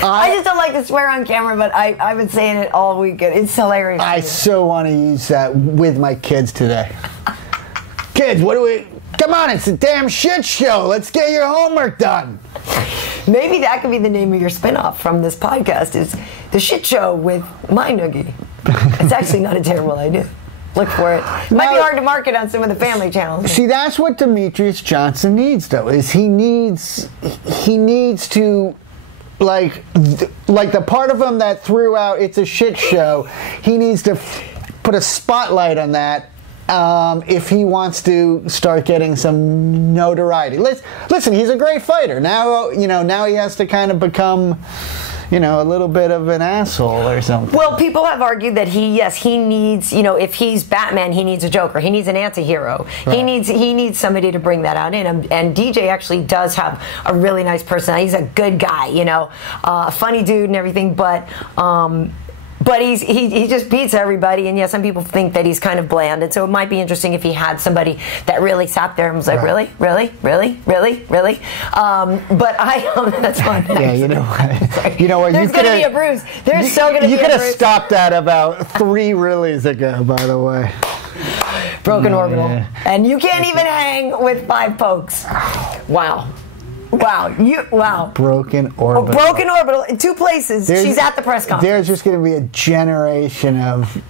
I just don't like to swear on camera, but I've been saying it all weekend. It's hilarious. I so want to use that with my kids today. Kids, what do we... Come on, it's a damn shit show. Let's get your homework done. Maybe that could be the name of your spinoff from this podcast, is The Shit Show with My Noogie. It's actually not a terrible idea. Look for it. Might be hard to market on some of the family channels. See, that's what Demetrius Johnson needs, though. Is he needs to. Like the part of him that threw out "It's a shit show," he needs to put a spotlight on that if he wants to start getting some notoriety. Listen, he's a great fighter. Now he has to kind of become, a little bit of an asshole or something. Well, people have argued that he needs, if he's Batman, he needs a Joker. He needs an anti-hero. Right. He needs somebody to bring that out in him. And DJ actually does have a really nice personality. He's a good guy, a funny dude and everything, but he just beats everybody, and some people think that he's kind of bland, and so it might be interesting if he had somebody that really sat there and was like, really? But that's fun. Yeah, you know what? There's going to be a bruise. There's so going to be a bruise. You could have stopped that about 3 reallys ago, by the way. Broken orbital. Yeah. And you can't even hang with 5 pokes. Wow. Broken orbital. Broken orbital in 2 places. She's at the press conference. There's just going to be a generation of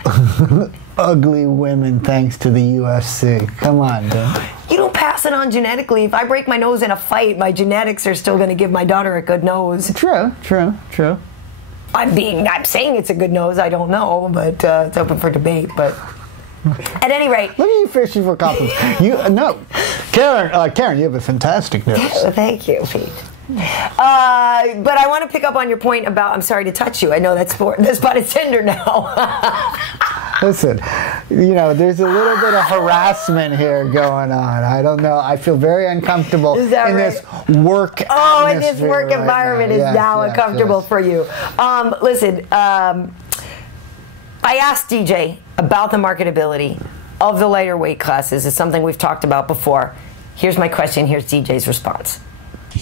ugly women thanks to the UFC. Come on, dude. You don't pass it on genetically. If I break my nose in a fight, my genetics are still going to give my daughter a good nose. True. I'm saying it's a good nose. I don't know, but it's open for debate. But at any rate, look at you fishing for compliments. Karyn, you have a fantastic nose. Thank you, Pete. But I want to pick up on your point about I'm sorry to touch you. I know that's spot is Tinder now. Listen, there's a little bit of harassment here going on. I don't know. I feel very uncomfortable in this work atmosphere. In this work environment is now uncomfortable for you. Listen, I asked DJ about the marketability of the lighter weight classes. It's something we've talked about before. Here's my question. Here's DJ's response.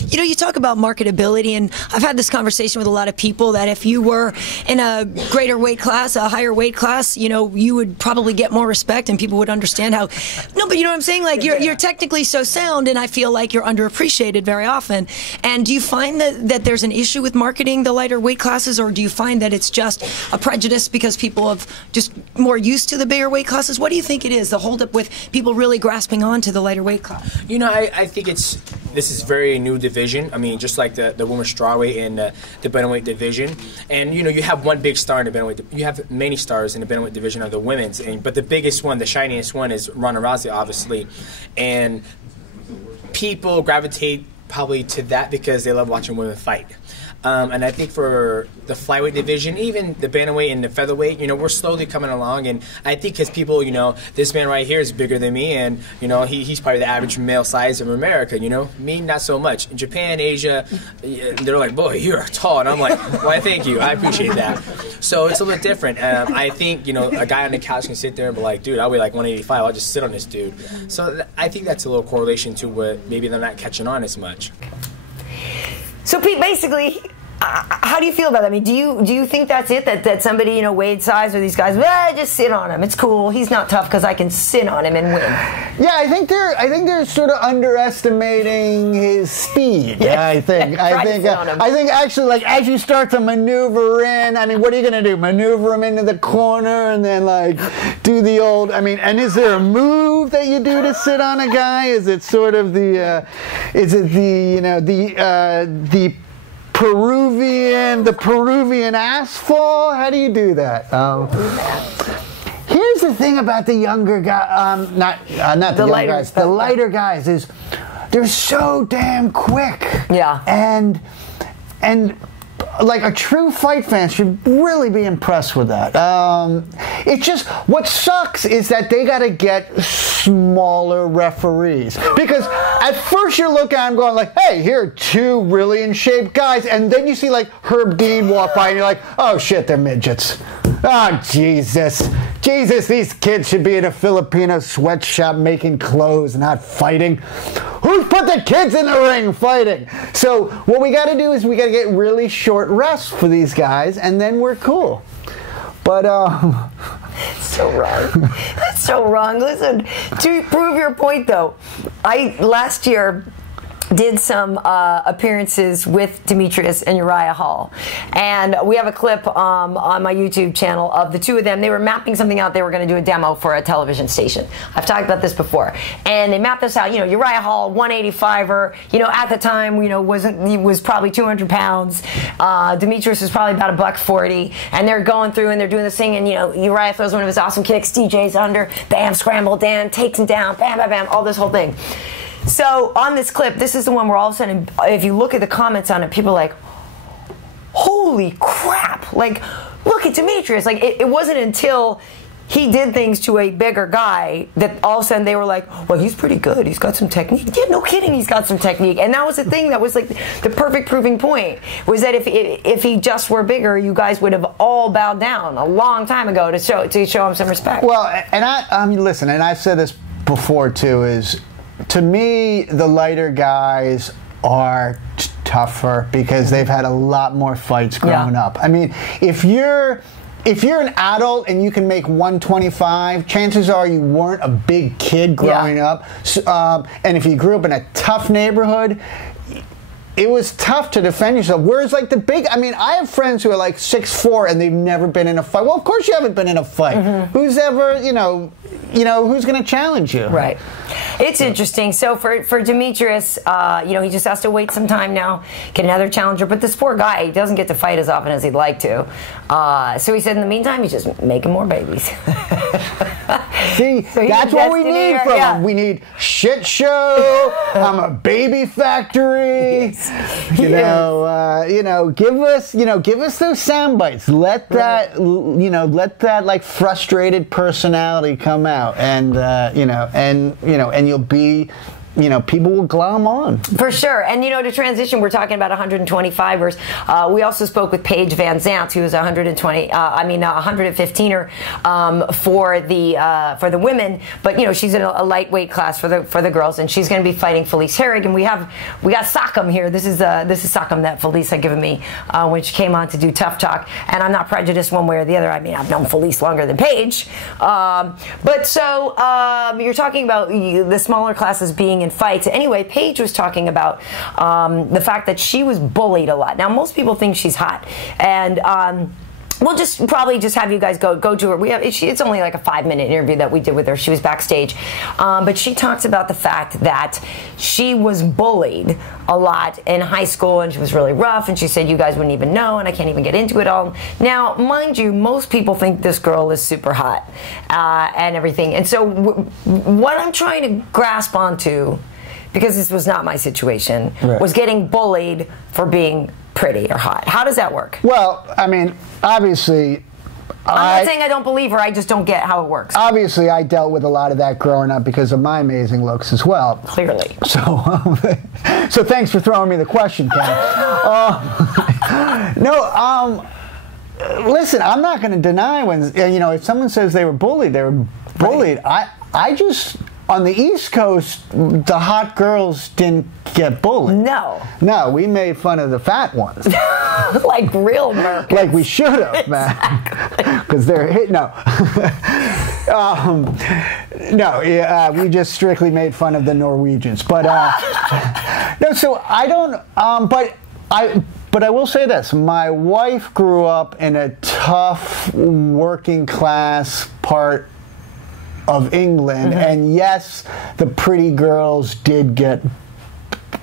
You talk about marketability, and I've had this conversation with a lot of people that if you were in a greater weight class, a higher weight class, you would probably get more respect, and people would understand how. No, but you know what I'm saying? Like you're technically so sound, and I feel like you're underappreciated very often. And do you find that there's an issue with marketing the lighter weight classes, or do you find that it's just a prejudice because people have just more used to the bigger weight classes? What do you think it is, the holdup with people really grasping on to the lighter weight class? I think this is very new division. I mean, just like the women's strawweight and the bantamweight division. And, you have one big star in the bantamweight. You have many stars in the bantamweight division of the women's. But the biggest one, the shiniest one, is Ronda Rousey, obviously. And people gravitate probably to that because they love watching women fight. And I think for the flyweight division, even the bantamweight and the featherweight, we're slowly coming along. And I think because people, this man right here is bigger than me, and, he's probably the average male size of America, Me, not so much. In Japan, Asia, they're like, boy, you're tall. And I'm like, why, thank you. I appreciate that. So it's a little different. I think, a guy on the couch can sit there and be like, dude, I'll be like 185. I'll just sit on this dude. So I think that's a little correlation to what maybe they're not catching on as much. So Pete, basically, how do you feel about that? I mean, do you think that's it? That somebody, Wade size or these guys, just sit on him. It's cool. He's not tough because I can sit on him and win. Yeah, I think they're sort of underestimating his speed. Yeah, I think actually, like, as you start to maneuver in, I mean, what are you going to do? Maneuver him into the corner and then do the old. I mean, and is there a move that you do to sit on a guy? Is it sort of the Peruvian asphalt? How do you do that? Here's the thing about the younger guy, not the young guys, the lighter guys is they're so damn quick. Yeah. And like a true fight fan should really be impressed with that. It's just what sucks is that they got to get smaller referees, because at first you're looking at them going like, hey, here are 2 really in shape guys, and then you see like Herb Dean walk by and you're like, oh shit, they're midgets. Oh, Jesus, these kids should be in a Filipino sweatshop making clothes, not fighting. Who's put the kids in the ring fighting? So what we got to do is we got to get really short rests for these guys, and then we're cool. But, so wrong. That's so wrong. Listen, to prove your point, though, last year, did some appearances with Demetrius and Uriah Hall. And we have a clip on my YouTube channel of the two of them. They were mapping something out. They were going to do a demo for a television station. I've talked about this before. And they mapped this out. You know, Uriah Hall, 185er, you know, at the time, you know, he was probably 200 pounds. Demetrius was probably about $140. And they're going through and they're doing this thing. And, you know, Uriah throws one of his awesome kicks. DJ's under. Bam, scramble, Dan, takes him down. Bam, bam, bam, all this whole thing. So on this clip, this is the one where all of a sudden, if you look at the comments on it, people are like, holy crap. Like, look at Demetrius. Like, it wasn't until he did things to a bigger guy that all of a sudden they were like, well, he's pretty good. He's got some technique. Yeah, no kidding, he's got some technique. And that was the thing that was like the perfect proving point, was that if he just were bigger, you guys would have all bowed down a long time ago to show him some respect. Well, and I mean, listen, and I've said this before too, is to me, the lighter guys are tougher because they've had a lot more fights growing up. I mean, if you're an adult and you can make 125, chances are you weren't a big kid growing up. And if you grew up in a tough neighborhood, it was tough to defend yourself. Whereas, like, I mean, I have friends who are like 6'4" and they've never been in a fight. Well, of course you haven't been in a fight. Who's ever, you know, who's going to challenge you? Right. It's interesting. So for Demetrius, you know, he just has to wait some time now, get another challenger. But this poor guy, he doesn't get to fight as often as he'd like to. So he said in the meantime, he's just making more babies. See, so that's what we need from him. We need shit show. I'm a baby factory. You know, give us those sound bites. Let that, let that like frustrated personality come out, and and you'll be, people will glom on. For sure. And, to transition, we're talking about 125ers. We also spoke with Paige Van Zant, who is 115er for the women. But, she's in a lightweight class for the girls, and she's going to be fighting Felice Herrig. And we got Sakam here. This is Sakam that Felice had given me when she came on to do Tough Talk. And I'm not prejudiced one way or the other. I mean, I've known Felice longer than Paige. But you're talking about the smaller classes being in fights. Anyway, Paige was talking about the fact that she was bullied a lot. Now, most people think she's hot, and we'll probably have you guys go to her. It's only like a 5-minute interview that we did with her. She was backstage, but she talks about the fact that she was bullied a lot in high school, and she was really rough. And she said, "You guys wouldn't even know, and I can't even get into it all." Now, mind you, most people think this girl is super hot and everything. And so, what I'm trying to grasp onto, because this was not my situation, was getting bullied for being pretty or hot. How does that work? Well, I mean, obviously, I'm not saying I don't believe her. I just don't get how it works. Obviously, I dealt with a lot of that growing up because of my amazing looks as well. Clearly. So thanks for throwing me the question, Ken. Listen, I'm not going to deny when, if someone says they were bullied, they were bullied. Right. I just... On the East Coast, the hot girls didn't get bullied. No, we made fun of the fat ones. Like real Americans. Like we should have, man. Because they're hit. No. We just strictly made fun of the Norwegians. But no, so I don't. But I will say this: my wife grew up in a tough, working class part of England, and yes, the pretty girls did get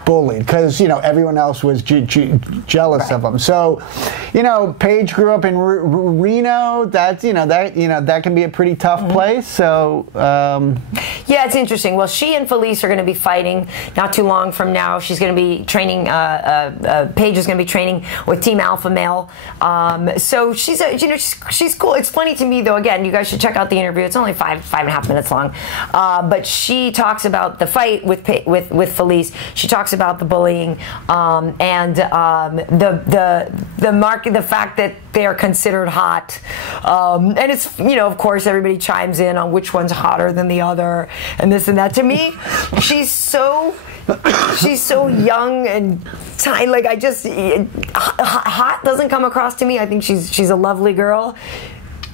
bullied because everyone else was jealous of them. So, Paige grew up in Reno. That that can be a pretty tough place. So, yeah, it's interesting. Well, she and Felice are going to be fighting not too long from now. She's going to be training. Paige is going to be training with Team Alpha Male. So she's she's cool. It's funny to me though. Again, you guys should check out the interview. It's only 5.5 minutes long. But she talks about the fight with Felice. She talks about the bullying and the fact that they are considered hot, and it's of course everybody chimes in on which one's hotter than the other and this and that. To me, she's so young and tiny. Like hot doesn't come across to me. I think she's a lovely girl.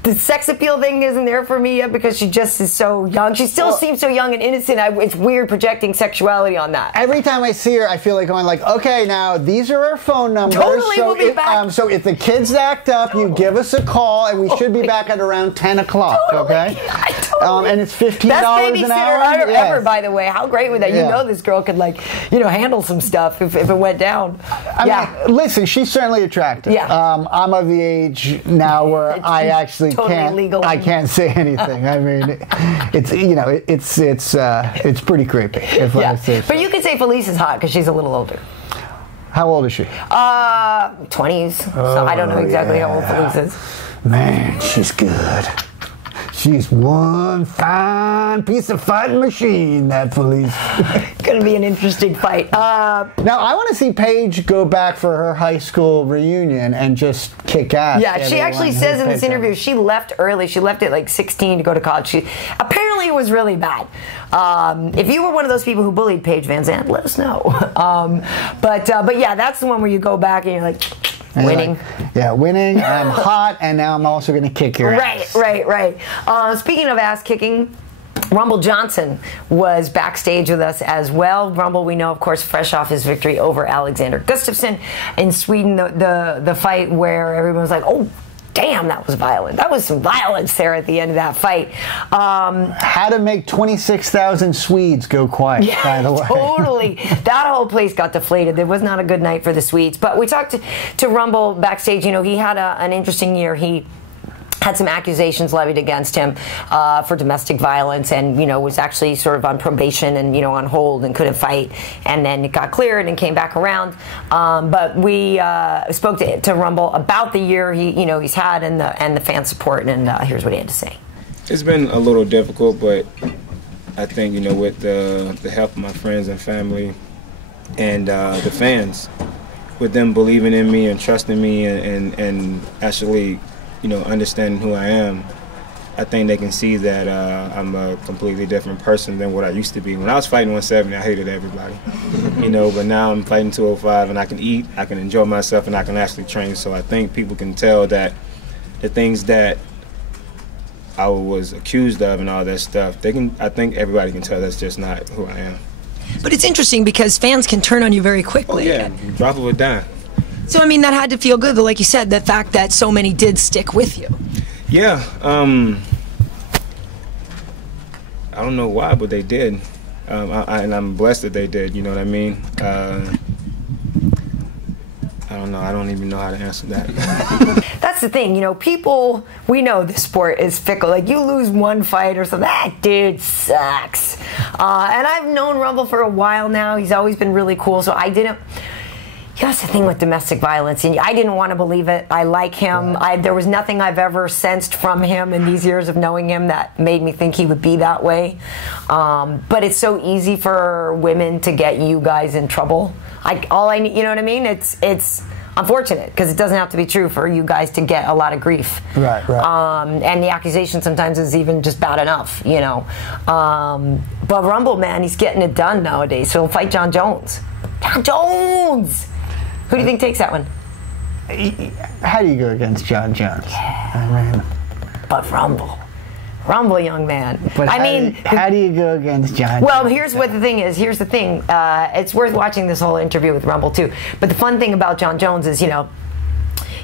the sex appeal thing isn't there for me yet because she just is so young. She still seems so young and innocent. It's weird projecting sexuality on that. Every time I see her, I feel like going like, okay, now these are our phone numbers. Totally, so we'll be back. So if the kids act up, you give us a call, and we should be back at around 10 o'clock. Okay. And it's $15 Best an hour. babysitter ever, by the way. How great would that? You know, this girl could handle some stuff if it went down. I mean, listen, she's certainly attractive. Yeah. I'm of the age now where I actually totally can't say anything. I mean, it's pretty creepy. If I say so. But you could say Felice is hot because she's a little older. How old is she? 20s. So I don't know exactly how old Felice is. Man, she's good. She's one fine piece of fighting machine, that Felice. Going to be an interesting fight. Now, I want to see Paige go back for her high school reunion and just kick ass. Yeah, she actually says in this interview she left early. She left at like 16 to go to college. Apparently it was really bad. If you were one of those people who bullied Paige Van Zandt, let us know. But yeah, that's the one where you go back and you're like, winning. Winning. I'm hot, and now I'm also going to kick your ass. Right. Speaking of ass kicking, Rumble Johnson was backstage with us as well. Rumble, we know, of course, fresh off his victory over Alexander Gustafsson in Sweden, the fight where everyone was like, oh, damn, that was violent. That was some violence there at the end of that fight. How to make 26,000 Swedes go quiet, by the way. Totally. That whole place got deflated. It was not a good night for the Swedes. But we talked to Rumble backstage. You know, he had an interesting year. He had some accusations levied against him for domestic violence, and was actually sort of on probation and on hold and couldn't fight, and then it got cleared and came back around. But we spoke to Rumble about the year he's had and the fan support, and here's what he had to say. It's been a little difficult, but I think with the help of my friends and family and the fans, with them believing in me and trusting me and actually understanding who I am, I think they can see that I'm a completely different person than what I used to be. When I was fighting 170, I hated everybody, but now I'm fighting 205 and I can eat, I can enjoy myself, and I can actually train. So I think people can tell that the things that I was accused of and all that stuff, I think everybody can tell that's just not who I am. But it's interesting because fans can turn on you very quickly. Oh, yeah, drop of a dime. So, I mean, that had to feel good, though, like you said, the fact that so many did stick with you. Yeah. I don't know why, but they did. And I'm blessed that they did, you know what I mean? I don't know. I don't even know how to answer that. That's the thing. People, we know the sport is fickle. Like, you lose one fight or something, that dude sucks. And I've known Rumble for a while now. He's always been really cool, so I didn't... That's the thing with domestic violence, and I didn't want to believe it. I like him. There was nothing I've ever sensed from him in these years of knowing him that made me think he would be that way. But it's so easy for women to get you guys in trouble. You know what I mean? It's unfortunate because it doesn't have to be true for you guys to get a lot of grief. Right. And the accusation sometimes is even just bad enough, But Rumble, man, he's getting it done nowadays. So he'll fight John Jones. John Jones! Who do you think takes that one? How do you go against John Jones? But Rumble, young man. But how do you go against John Jones? Well, here's what the thing is. Here's the thing. It's worth watching this whole interview with Rumble, too. But the fun thing about John Jones is,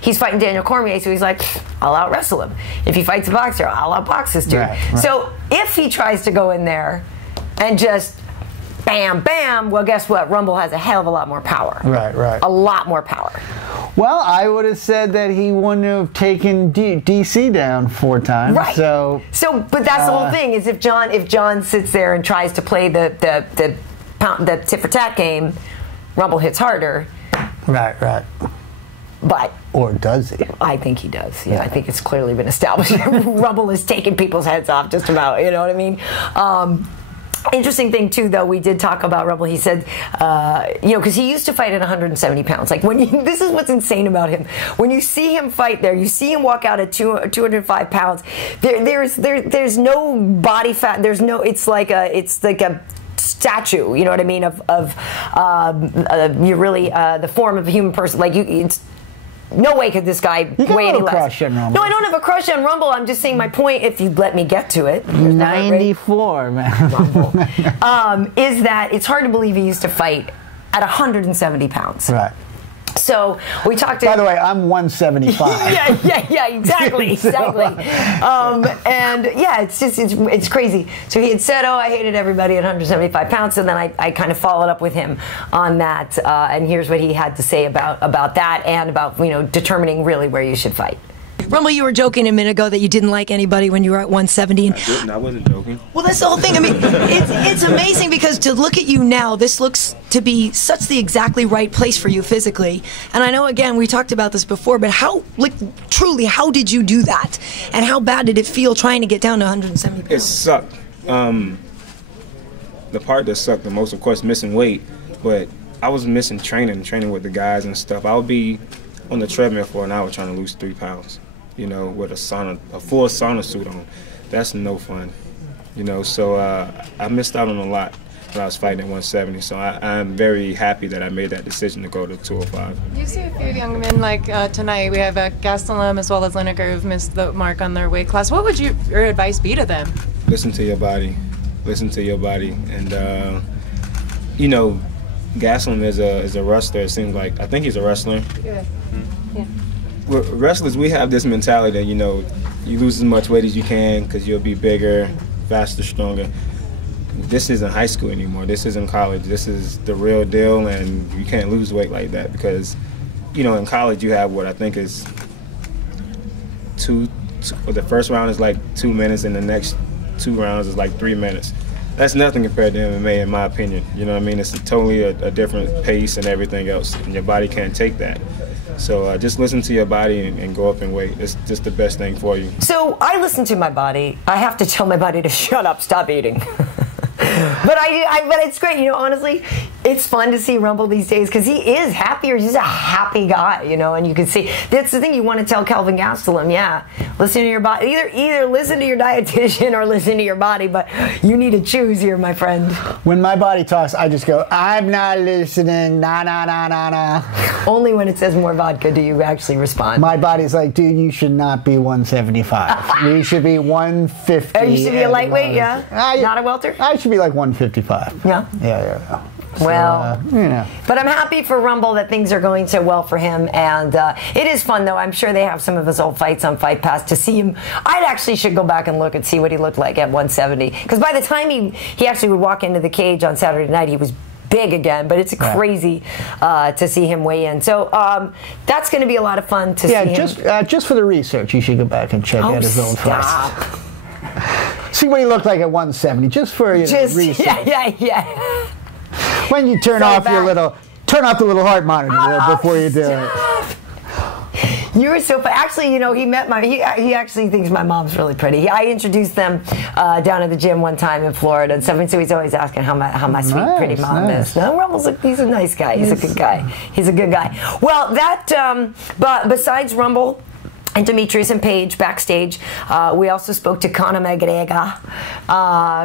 he's fighting Daniel Cormier, so he's like, I'll out-wrestle him. If he fights a boxer, I'll out-box this dude. Right. So if he tries to go in there and just... bam, bam, well, guess what? Rumble has a hell of a lot more power. Right. A lot more power. Well, I would have said that he wouldn't have taken DC down 4 times. Right. So, but that's the whole thing, is if John sits there and tries to play the tit-for-tat game, Rumble hits harder. Right. But... Or does he? I think he does. Yeah, I think it's clearly been established. Rumble is taking people's heads off just about, you know what I mean? Interesting thing, too, though, we did talk about Rumble. He said, because he used to fight at 170 pounds. Like, this is what's insane about him. When you see him fight there, you see him walk out at 205 pounds. There's no body fat. It's like a statue. You know what I mean? You're really the form of a human person. Like, it's no way could this guy weigh any less. Crush on Rumble. No, I don't have a crush on Rumble. I'm just saying my point, if you'd let me get to it. 94, man. Rumble. Is that it's hard to believe he used to fight at 170 pounds. Right. So we talked to By the way, I'm 175. yeah, exactly. And yeah, it's crazy. So he had said, I hated everybody at 175 pounds, and then I kind of followed up with him on that, and here's what he had to say about that and about determining really where you should fight. Rumble, you were joking a minute ago that you didn't like anybody when you were at 170. I wasn't joking. Well, that's the whole thing. I mean, it's amazing because to look at you now, this looks to be such the exactly right place for you physically. And I know, again, we talked about this before, but truly, how did you do that? And how bad did it feel trying to get down to 170 pounds? It sucked. The part that sucked the most, of course, missing weight. But I was missing training with the guys and stuff. I would be on the treadmill for an hour trying to lose 3 pounds. With a full sauna suit on. That's no fun. So I missed out on a lot when I was fighting at 170. So I'm very happy that I made that decision to go to 205. You see a few young men like tonight. We have Gastelum as well as Lineker who've missed the mark on their weight class. What would your advice be to them? Listen to your body. Listen to your body. And, Gastelum is a wrestler. It seems like. I think he's a wrestler. Yeah. Yeah. We're wrestlers, we have this mentality that, you lose as much weight as you can because you'll be bigger, faster, stronger. This isn't high school anymore. This isn't college. This is the real deal, and you can't lose weight like that because, in college you have what I think is the first round is like 2 minutes, and the next 2 rounds is like 3 minutes. That's nothing compared to MMA, in my opinion. You know what I mean? It's totally a different pace and everything else, and your body can't take that. So just listen to your body and go up in weight. It's just the best thing for you. So I listen to my body. I have to tell my body to shut up, stop eating. But it's great, honestly, it's fun to see Rumble these days because he is happier. He's a happy guy, and you can see that's the thing you want to tell Kelvin Gastelum. Yeah, listen to your body. Either listen to your dietitian or listen to your body, but you need to choose here, my friend. When my body talks, I just go, I'm not listening, nah. Only when it says more vodka do you actually respond. My body's like, dude, you should not be 175. You should be 150. You should be a lightweight, yeah? Not a welter? I should be like 155. Yeah? Yeah. So, well, but I'm happy for Rumble that things are going so well for him, and it is fun though. I'm sure they have some of his old fights on Fight Pass to see him. I actually should go back and look and see what he looked like at 170, because by the time he actually would walk into the cage on Saturday night, he was big again, but it's crazy to see him weigh in. So that's going to be a lot of fun to see him. Just for the research, you should go back and check out his old fights. See what he looked like at 170, just for research. Yeah. When you turn off the little heart monitor before you do it. You were so funny. Actually, he met he actually thinks my mom's really pretty. I introduced them down at the gym one time in Florida, and so he's always asking how my sweet, pretty mom is. No, Rumble's he's a nice guy. He's a good guy. He's a good guy. Well, but besides Rumble and Demetrius and Paige backstage, we also spoke to Conor McGregor.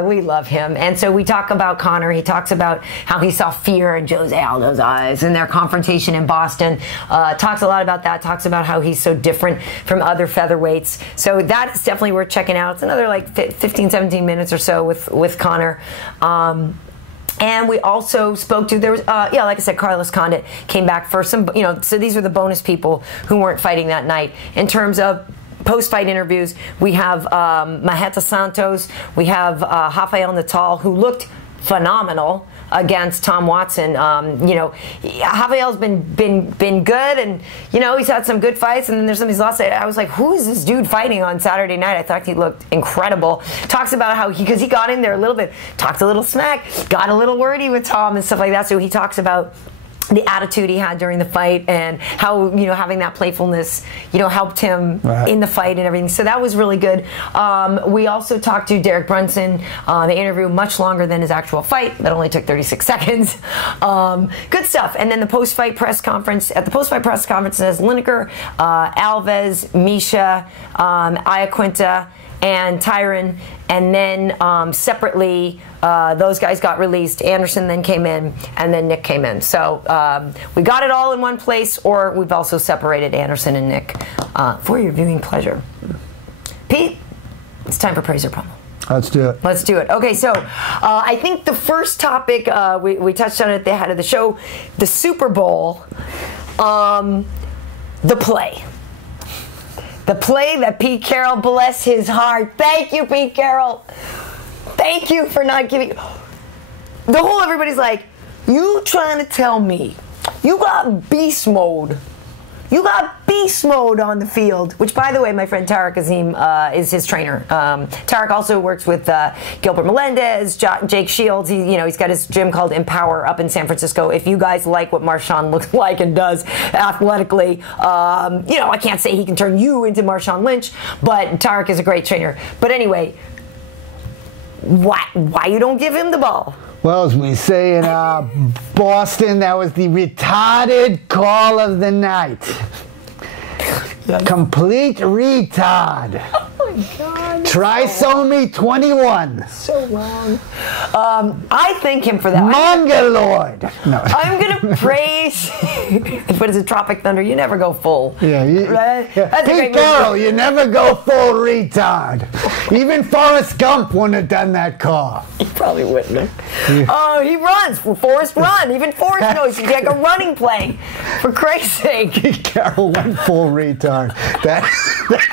We love him. And so we talk about Conor. He talks about how he saw fear in Jose Aldo's eyes in their confrontation in Boston. Talks a lot about that. Talks about how he's so different from other featherweights. So that's definitely worth checking out. It's another like 15, 17 minutes or so with Conor. And we also spoke to, like I said, Carlos Condit came back for some, so these were the bonus people who weren't fighting that night. In terms of post-fight interviews, we have Maheta Santos, we have Rafael Natal, who looked phenomenal against Tom Watson. Rafael's been good, and he's had some good fights, and then there's some he's lost. I was like, who is this dude fighting on Saturday night? I thought he looked incredible. Talks about how because he got in there a little bit, talked a little smack, got a little wordy with Tom and stuff like that. So he talks about the attitude he had during the fight and how having that playfulness helped him in the fight and everything. So that was really good. We also talked to Derek Brunson. The interview much longer than his actual fight. That only took 36 seconds. Good stuff. And then the post-fight press conference. At the post-fight press conference, it says Lineker, Alves, Misha, Iaquinta, and Tyron, and then separately those guys got released. Anderson then came in, and then Nick came in. So we got it all in one place, or we've also separated Anderson and Nick for your viewing pleasure. Pete, it's time for Praise or Pummel. Let's do it. Let's do it. Okay, so I think the first topic, we touched on it at the head of the show, the Super Bowl, the play. The play that Pete Carroll, bless his heart. Thank you, Pete Carroll. Thank you for not giving. The whole everybody's like, you trying to tell me you got beast mode. You got beast mode on the field, which, by the way, my friend Tarek Azim is his trainer. Tarek also works with Gilbert Melendez, Jake Shields. He's got his gym called Empower up in San Francisco. If you guys like what Marshawn looks like and does athletically, I can't say he can turn you into Marshawn Lynch, but Tarek is a great trainer. But anyway, why you don't give him the ball? Well, as we say in Boston, that was the retarded call of the night. Complete retard. Oh my God. Trisomy 21. So wrong. I thank him for that. Mongoloid. No. I'm going to praise. What is it, Tropic Thunder? You never go full. Yeah. Right? Yeah. Pete Carroll, you never go full retard. Even Forrest Gump wouldn't have done that call. He probably wouldn't have. Yeah. Oh, he runs. Forrest run. Even Forrest knows he's like a running play. For Christ's sake. Pete Carroll went full retard. That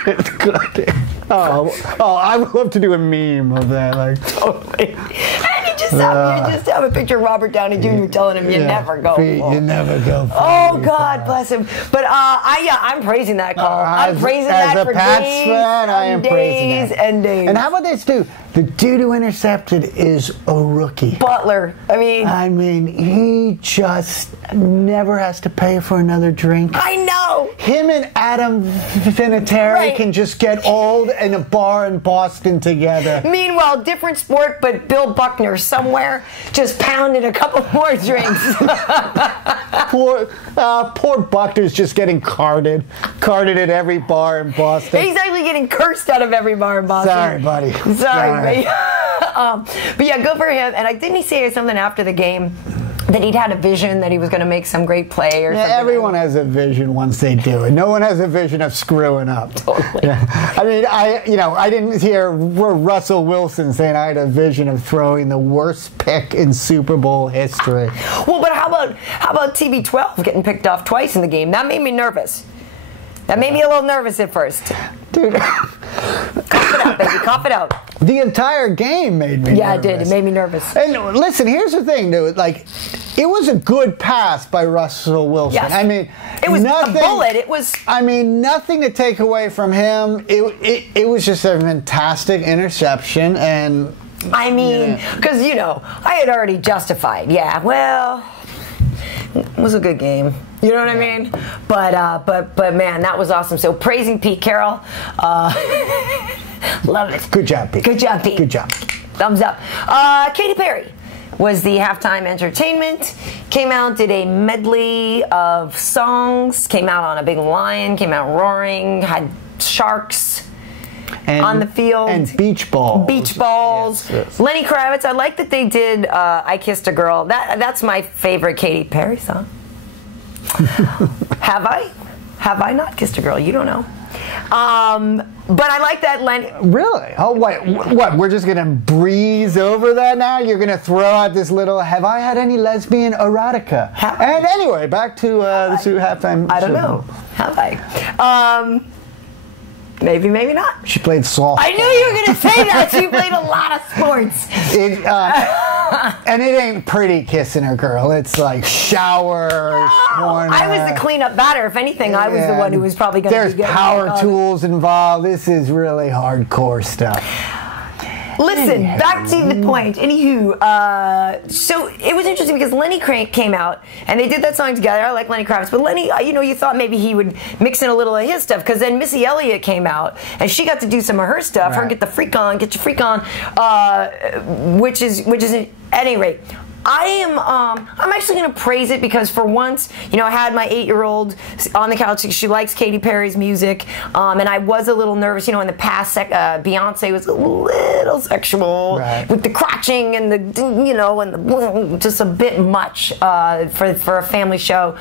is good. Oh, I would love to do a meme of that. Like, totally. And you just have a picture of Robert Downey Jr. telling him you never go full. You never go full. Oh, God bless him. But I'm praising that call. I'm praising that for days. As a Pats fan, I am praising that. And days. And how about this, dude? The dude who intercepted is a rookie. Butler. I mean, he just never has to pay for another drink. I know. Him and Adam Vinatieri can just get old in a bar in Boston together. Meanwhile, different sport, but Bill Buckner somewhere just pounded a couple more drinks. Poor Buckner's just getting carded at every bar in Boston. He's actually getting cursed out of every bar in Boston. Sorry, buddy. Sorry. But yeah, good for him. And didn't he say something after the game that he'd had a vision that he was going to make some great play or something? Everyone has a vision once they do it. No one has a vision of screwing up. Totally. Yeah. I mean, I didn't hear Russell Wilson saying I had a vision of throwing the worst pick in Super Bowl history. Well, but how about TB12 getting picked off twice in the game? That made me nervous. That made me a little nervous at first. Dude. Cough it out, baby. Cough it out. The entire game made me nervous. Yeah, it did. It made me nervous. And listen, here's the thing, dude. Like, it was a good pass by Russell Wilson. Yes. I mean, it was nothing, a bullet. It was. I mean, nothing to take away from him. It was just a fantastic interception. And I mean, because, I had already justified. Yeah, well, it was a good game. You know what I mean? But man, that was awesome. So praising Pete Carroll. Love it. Good job, Pete. Good job, Pete. Good job. Thumbs up. Katy Perry was the halftime entertainment. Came out, did a medley of songs. Came out on a big lion. Came out roaring. Had sharks on the field. And beach balls. Beach balls. Yes. Lenny Kravitz. I like that they did I Kissed a Girl. That's my favorite Katy Perry song. Have I not kissed a girl? You don't know. But I like that Lenny. Really? Oh, wait. What? We're just going to breeze over that now? You're going to throw out this little, have I had any lesbian erotica? And anyway, back to the halftime. I don't know. Have I? Maybe, maybe not. She played softball. I knew you were going to say that. She played a lot of sports. And it ain't pretty kissing a girl. It's like showers, corner. I was the cleanup batter. If anything, I was the one who was probably going to be There's power tools involved. This is really hardcore stuff. Listen, back to the point. Anywho, so it was interesting because Lenny Kravitz came out and they did that song together. I like Lenny Kravitz, but Lenny, you thought maybe he would mix in a little of his stuff because then Missy Elliott came out and she got to do some of her stuff. Right. Her get the freak on, get your freak on, which is at any rate. I am. I'm actually going to praise it because for once, you know, I had my 8-year-old on the couch. She likes Katy Perry's music, and I was a little nervous. You know, in the past, Beyonce was a little sexual with the crotching and the, you know, and the just a bit much for a family show.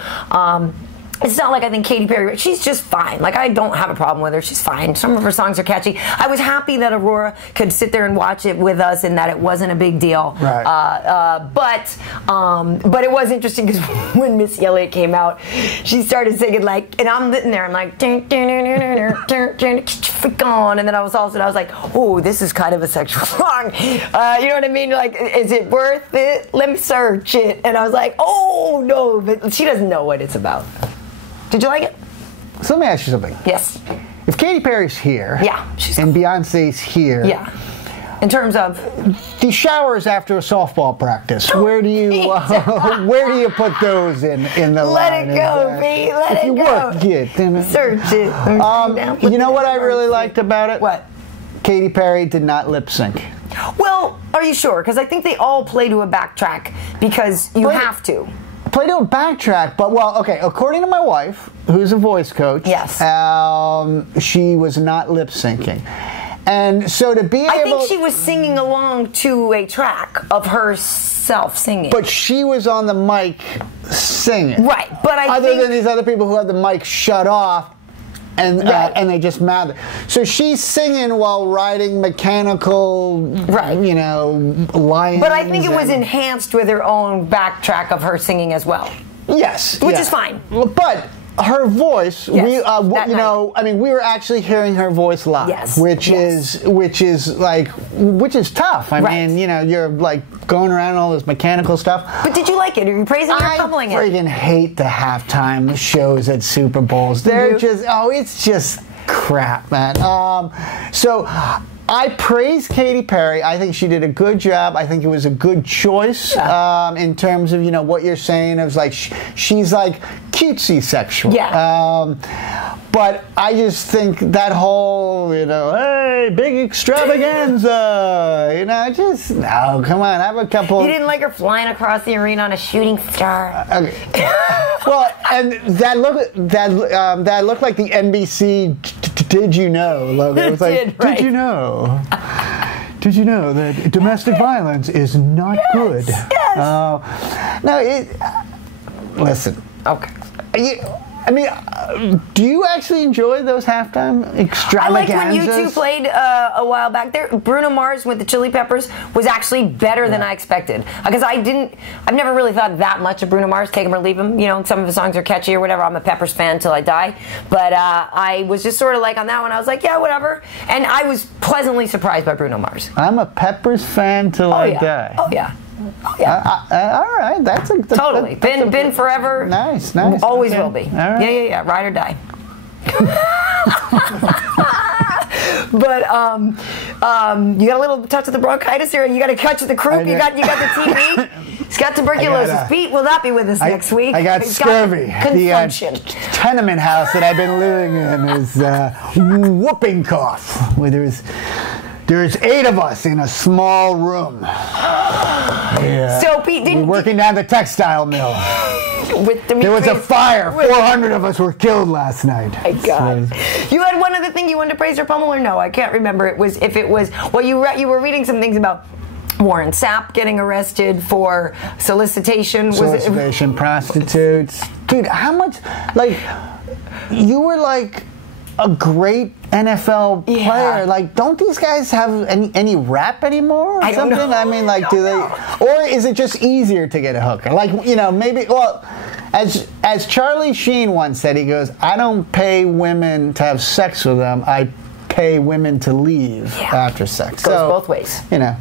It's not like I think Katy Perry, she's just fine. Like, I don't have a problem with her. She's fine. Some of her songs are catchy. I was happy that Aurora could sit there and watch it with us and that it wasn't a big deal. Right. But it was interesting because when Missy Elliott came out, she started singing like, and I'm sitting there, I'm like, freak on. And then I was like, oh, this is kind of a sexual song. You know what I mean? Like, is it worth it? Let me search it. And I was like, oh, no. But she doesn't know what it's about. Did you like it? So let me ask you something. Yes. If Katy Perry's here, and Beyonce's here, in terms of the showers after a softball practice, where do you where do you put those in the line? Let it go, B. Let it go. Search it. You know what I really liked about it? What? Katy Perry did not lip sync. Well, are you sure? Because I think they all play to a backtrack because you have to. Play to a backtrack, but well, okay. According to my wife, who's a voice coach, she was not lip syncing, and so to be able, I think she was singing along to a track of herself singing. But she was on the mic singing, right? But other than these other people who have the mic shut off. And they just mouth. So she's singing while riding mechanical, you know, lions. But I think it was enhanced with her own backtrack of her singing as well. Yes, which is fine. But her voice, we were actually hearing her voice live, which is tough. I mean, you know, you're like going around all this mechanical stuff. But did you like it? Are you praising or pummeling it? I friggin' hate the halftime shows at Super Bowls. They're it's just crap, man. So I praise Katy Perry. I think she did a good job. I think it was a good choice in terms of, you know, what you're saying. It was like she's like cutesy sexual. But I just think that whole, you know, hey, big extravaganza, you know, just, no, come on, have a couple. You didn't like her flying across the arena on a shooting star. Okay. Well, and that looked like the NBC Did You Know logo. It was like, did you know? Did you know that domestic violence is not good? Listen. Okay. I mean, do you actually enjoy those halftime extravaganzas? I like when U2 played a while back there. Bruno Mars with the Chili Peppers was actually better than I expected. Because I've never really thought that much of Bruno Mars, take him or leave him. You know, some of his songs are catchy or whatever. I'm a Peppers fan till I die. But I was just sort of like on that one, I was like, yeah, whatever. And I was pleasantly surprised by Bruno Mars. I'm a Peppers fan till I die. Oh, yeah. Oh, yeah. All right, that's totally been forever. Nice. Always will be. All right. Yeah. Ride or die. But you got a little touch of the bronchitis here, and you got a touch of the croup. You got the TB. He's got tuberculosis. Pete will not be with us next week. I got scurvy. Consumption. The tenement house that I've been living in is whooping cough. Where there's 8 of us in a small room. Yeah. So Pete, we're working down the textile mill. There was a fire. 400 of us were killed last night. My God. You had one other thing you wanted to praise or pummel, or no? I can't remember. You were reading some things about Warren Sapp getting arrested for solicitation. Solicitation, prostitutes. Dude, how much? Like, you were like a great NFL player. Like, don't these guys have any rap anymore? Or something? I mean, like, do they? Or is it just easier to get a hooker? Like, you know, maybe. Well, as Charlie Sheen once said, he goes, "I don't pay women to have sex with them. I pay women to leave after sex." Goes both ways. You know.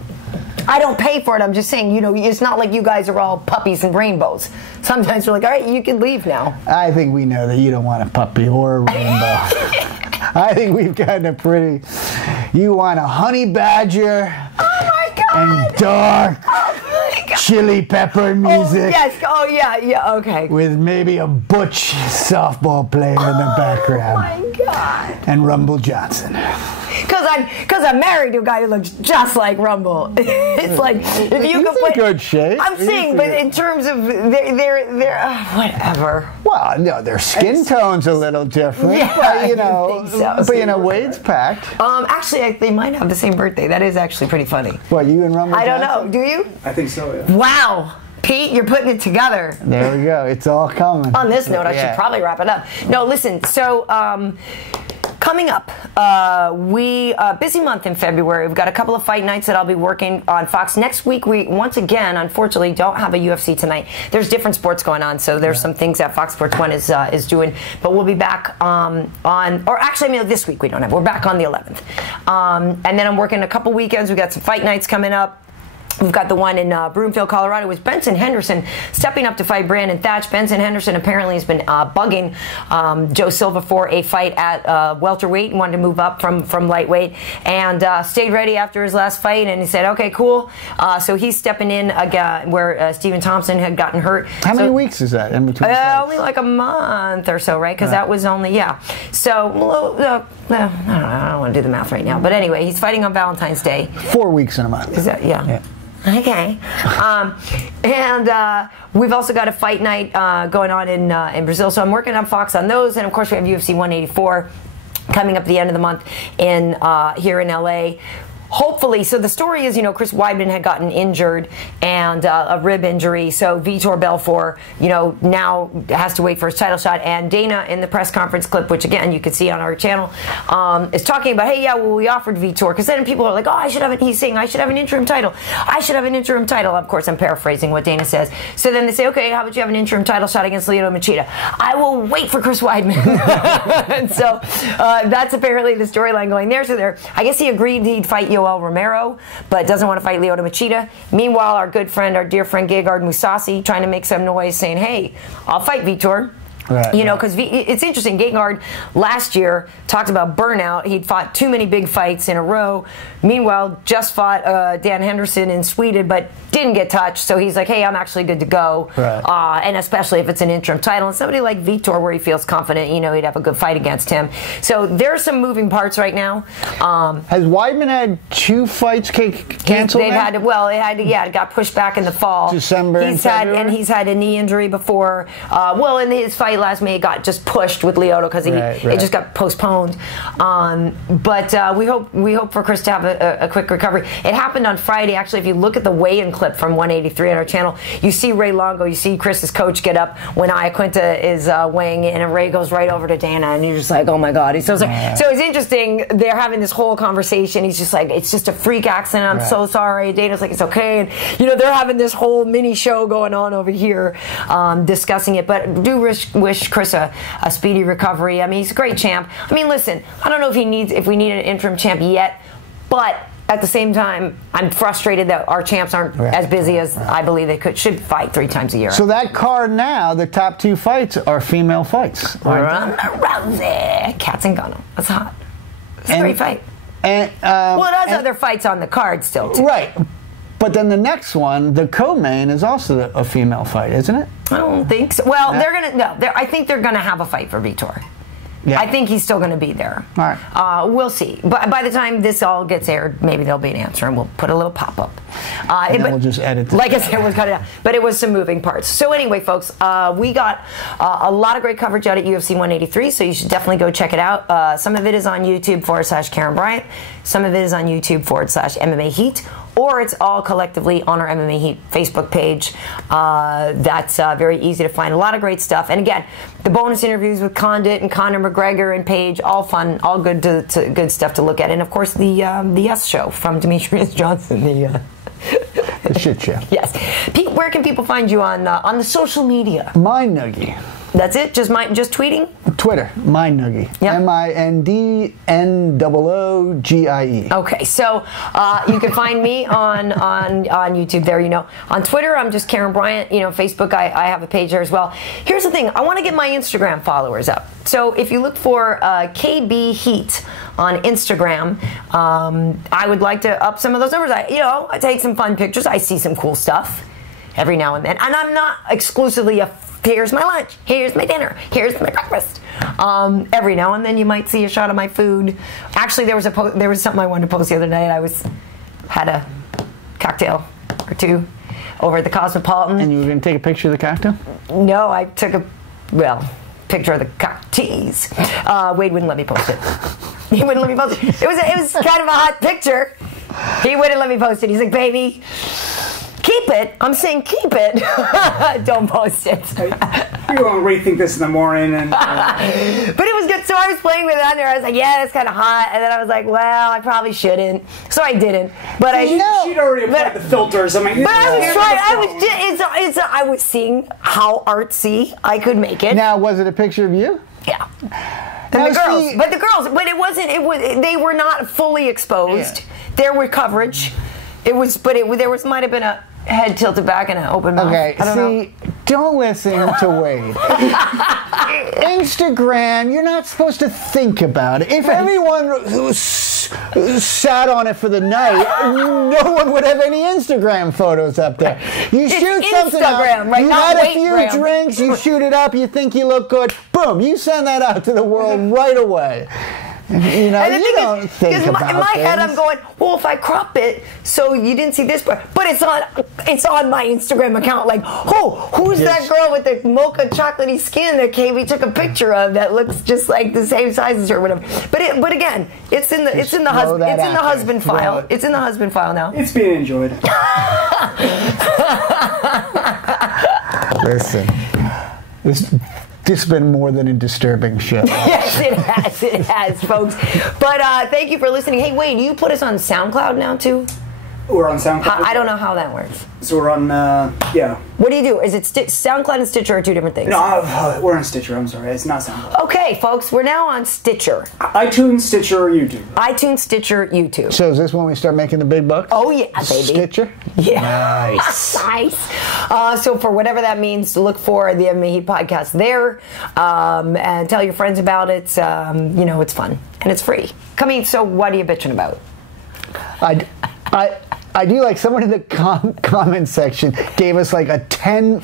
I don't pay for it. I'm just saying, you know, it's not like you guys are all puppies and rainbows. Sometimes you're like, all right, you can leave now. I think we know that you don't want a puppy or a rainbow. I think we've gotten a pretty... You want a honey badger. Oh, my God. And dark chili pepper music. Oh, yes. Oh, yeah, okay. With maybe a butch softball player in the background. Oh, my God. God. And Rumble Johnson. Because I'm married to a guy who looks just like Rumble. It's like if you could in good shape. I'm saying, but in terms of they're whatever. Well, no, their skin tone's a little different, Yeah, but you know, I think so. but you know, Wade's packed. Actually, they might have the same birthday. That is actually pretty funny. What, you and Rumble? I don't Johnson? know. Do you? I think so, yeah. Wow. Pete, you're putting it together. There we go. It's all coming. On this note, I should probably wrap it up. No, listen. So, coming up, we busy month in February. We've got a couple of fight nights that I'll be working on Fox. Next week, we once again, unfortunately, don't have a UFC tonight. There's different sports going on, so there's some things that Fox Sports 1 is doing. But we'll be back this week we don't have. We're back on the 11th. And then I'm working a couple weekends. We've got some fight nights coming up. We've got the one in Broomfield, Colorado, with Benson Henderson stepping up to fight Brandon Thatch. Benson Henderson apparently has been bugging Joe Silva for a fight at welterweight. He wanted to move up from lightweight and stayed ready after his last fight. And he said, okay, cool. So he's stepping in again where Stephen Thompson had gotten hurt. How many weeks is that in between? Only like a month or so, right? Because that was only, So, I don't want to do the math right now. But anyway, he's fighting on Valentine's Day. 4 weeks in a month. Is that, yeah. Okay. And we've also got a fight night going on in Brazil. So I'm working on Fox on those. And, of course, we have UFC 184 coming up at the end of the month here in L.A., hopefully. So the story is, Chris Weidman had gotten injured and a rib injury. So Vitor Belfort, now has to wait for his title shot. And Dana in the press conference clip, which again you can see on our channel, is talking about, hey, we offered Vitor, because then people are like, he's saying I should have an interim title. I should have an interim title. Of course, I'm paraphrasing what Dana says. So then they say, okay, how about you have an interim title shot against Lyoto Machida? I will wait for Chris Weidman. And so that's apparently the storyline going there. So I guess he agreed he'd fight Yoel Romero, but doesn't want to fight Lyoto Machida. Meanwhile, our dear friend Gegard Mousasi trying to make some noise saying, hey, I'll fight Vitor. Right, because it's interesting. Gegard last year talked about burnout. He'd fought too many big fights in a row. Meanwhile, just fought Dan Henderson in Sweden, but didn't get touched. So he's like, hey, I'm actually good to go. Right. And especially if it's an interim title. And somebody like Vitor, where he feels confident, he'd have a good fight against him. So there's some moving parts right now. Has Weidman had 2 fights canceled? It got pushed back in the fall. December and February? He's had a knee injury before. In his fight last May, it got just pushed with Lyoto because it just got postponed. But we hope for Chris to have a quick recovery. It happened on Friday. Actually, if you look at the weigh-in clip from 183 on our channel, you see Ray Longo, you see Chris's coach get up when Iaquinta is weighing in, and Ray goes right over to Dana, and you're just like, oh my God. So it's interesting. They're having this whole conversation. He's just like, it's just a freak accident. I'm so sorry. Dana's like, it's okay. And they're having this whole mini show going on over here, discussing it. But do wish Chris a speedy recovery. I mean, he's a great champ. I mean, listen, I don't know if we need an interim champ yet, but at the same time, I'm frustrated that our champs aren't as busy as I believe they should fight 3 times a year. So that card now, the top 2 fights are female fights. Ronda Rousey, Kat Zingano. That's hot. It's a great fight. And it has other fights on the card still, too. Right. But then the next one, the co-main, is also a female fight, isn't it? I don't think so. Well, I think they're gonna have a fight for Vitor. Yeah. I think he's still going to be there. All right. We'll see. But by the time this all gets aired, maybe there'll be an answer, and we'll put a little pop-up. And then we'll just edit it. Like I said, we'll cut it out. But it was some moving parts. So anyway, folks, we got a lot of great coverage out at UFC 183, so you should definitely go check it out. Some of it is on YouTube /Karyn Bryant. Some of it is on YouTube /MMA Heat. Or it's all collectively on our MMA Heat Facebook page. That's very easy to find. A lot of great stuff. And again, the bonus interviews with Condit and Conor McGregor and Paige, all fun, all good good stuff to look at. And of course, the Yes Show from Demetrius Johnson. The shit show. Yes. Pete, where can people find you on the social media? MindNoogie. That's it? Just tweeting? Twitter, MindNoogie. Yep. MindNoogie. Okay, so you can find me on YouTube there, On Twitter, I'm just Karyn Bryant. Facebook, I have a page there as well. Here's the thing. I want to get my Instagram followers up. So if you look for KB Heat on Instagram, I would like to up some of those numbers. I take some fun pictures. I see some cool stuff every now and then. And I'm not exclusively a here's my lunch, here's my dinner, here's my breakfast. Every now and then you might see a shot of my food. Actually, there was something I wanted to post the other night. Had a cocktail or two over at the Cosmopolitan. And you were going to take a picture of the cocktail? No, I took a picture of the cocktails. Wade wouldn't let me post it. He wouldn't let me post it. It was kind of a hot picture. He wouldn't let me post it. He's like, baby, keep it. I'm saying keep it. Don't post it. You're going to rethink this in the morning. And But it was good. So I was playing with it on there. I was like, yeah, it's kind of hot. And then I was like, well, I probably shouldn't. So I didn't. But she'd already applied the filters. I mean, but I was trying. I was seeing how artsy I could make it. Now, was it a picture of you? Yeah. And the girls, but it wasn't. They were not fully exposed. Yeah. There were coverage. There might have been a head tilted back and an open mouth. Okay, don't listen to Wade. Instagram, you're not supposed to think about it. If everyone sat on it for the night, no one would have any Instagram photos up there. You shoot something out, right? You had a few drinks, you shoot it up, you think you look good, boom, you send that out to the world right away. You know, you don't think about in my head, I'm going, well, if I crop it, so you didn't see this part, but it's on my Instagram account. Like, who's that girl with the mocha chocolatey skin that KB took a picture of that looks just like the same size as her, whatever. But again, it's in the husband file. It's in the husband file now. It's being enjoyed. Listen, this has been more than a disturbing show. Yes, it has, folks. But thank you for listening. Hey, Wade, you put us on SoundCloud now, too? We're on SoundCloud. I don't know how that works. So we're on, yeah. What do you do? Is it SoundCloud and Stitcher are two different things? No, we're on Stitcher. I'm sorry. It's not SoundCloud. Okay, folks, we're now on Stitcher. iTunes, Stitcher, or YouTube. iTunes, Stitcher, YouTube. So is this when we start making the big bucks? Oh, yeah, baby. Stitcher? Yeah. Nice. Nice. So for whatever that means, look for the MMA Heat podcast there, and tell your friends about it. It's fun, and it's free. So what are you bitching about? I do like someone in the comment section gave us like a 10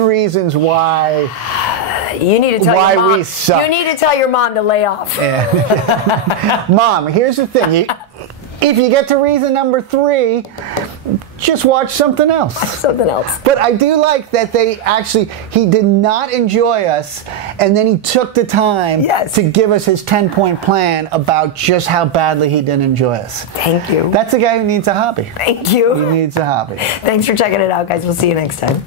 reasons why you need to tell your mom. We suck. You need to tell your mom to lay off. Yeah. Mom, here's the thing. If you get to reason number 3, just watch something else. Something else. But I do like that he did not enjoy us, and then he took the time to give us his 10-point plan about just how badly he didn't enjoy us. Thank you. That's a guy who needs a hobby. Thank you. He needs a hobby. Thanks for checking it out, guys. We'll see you next time.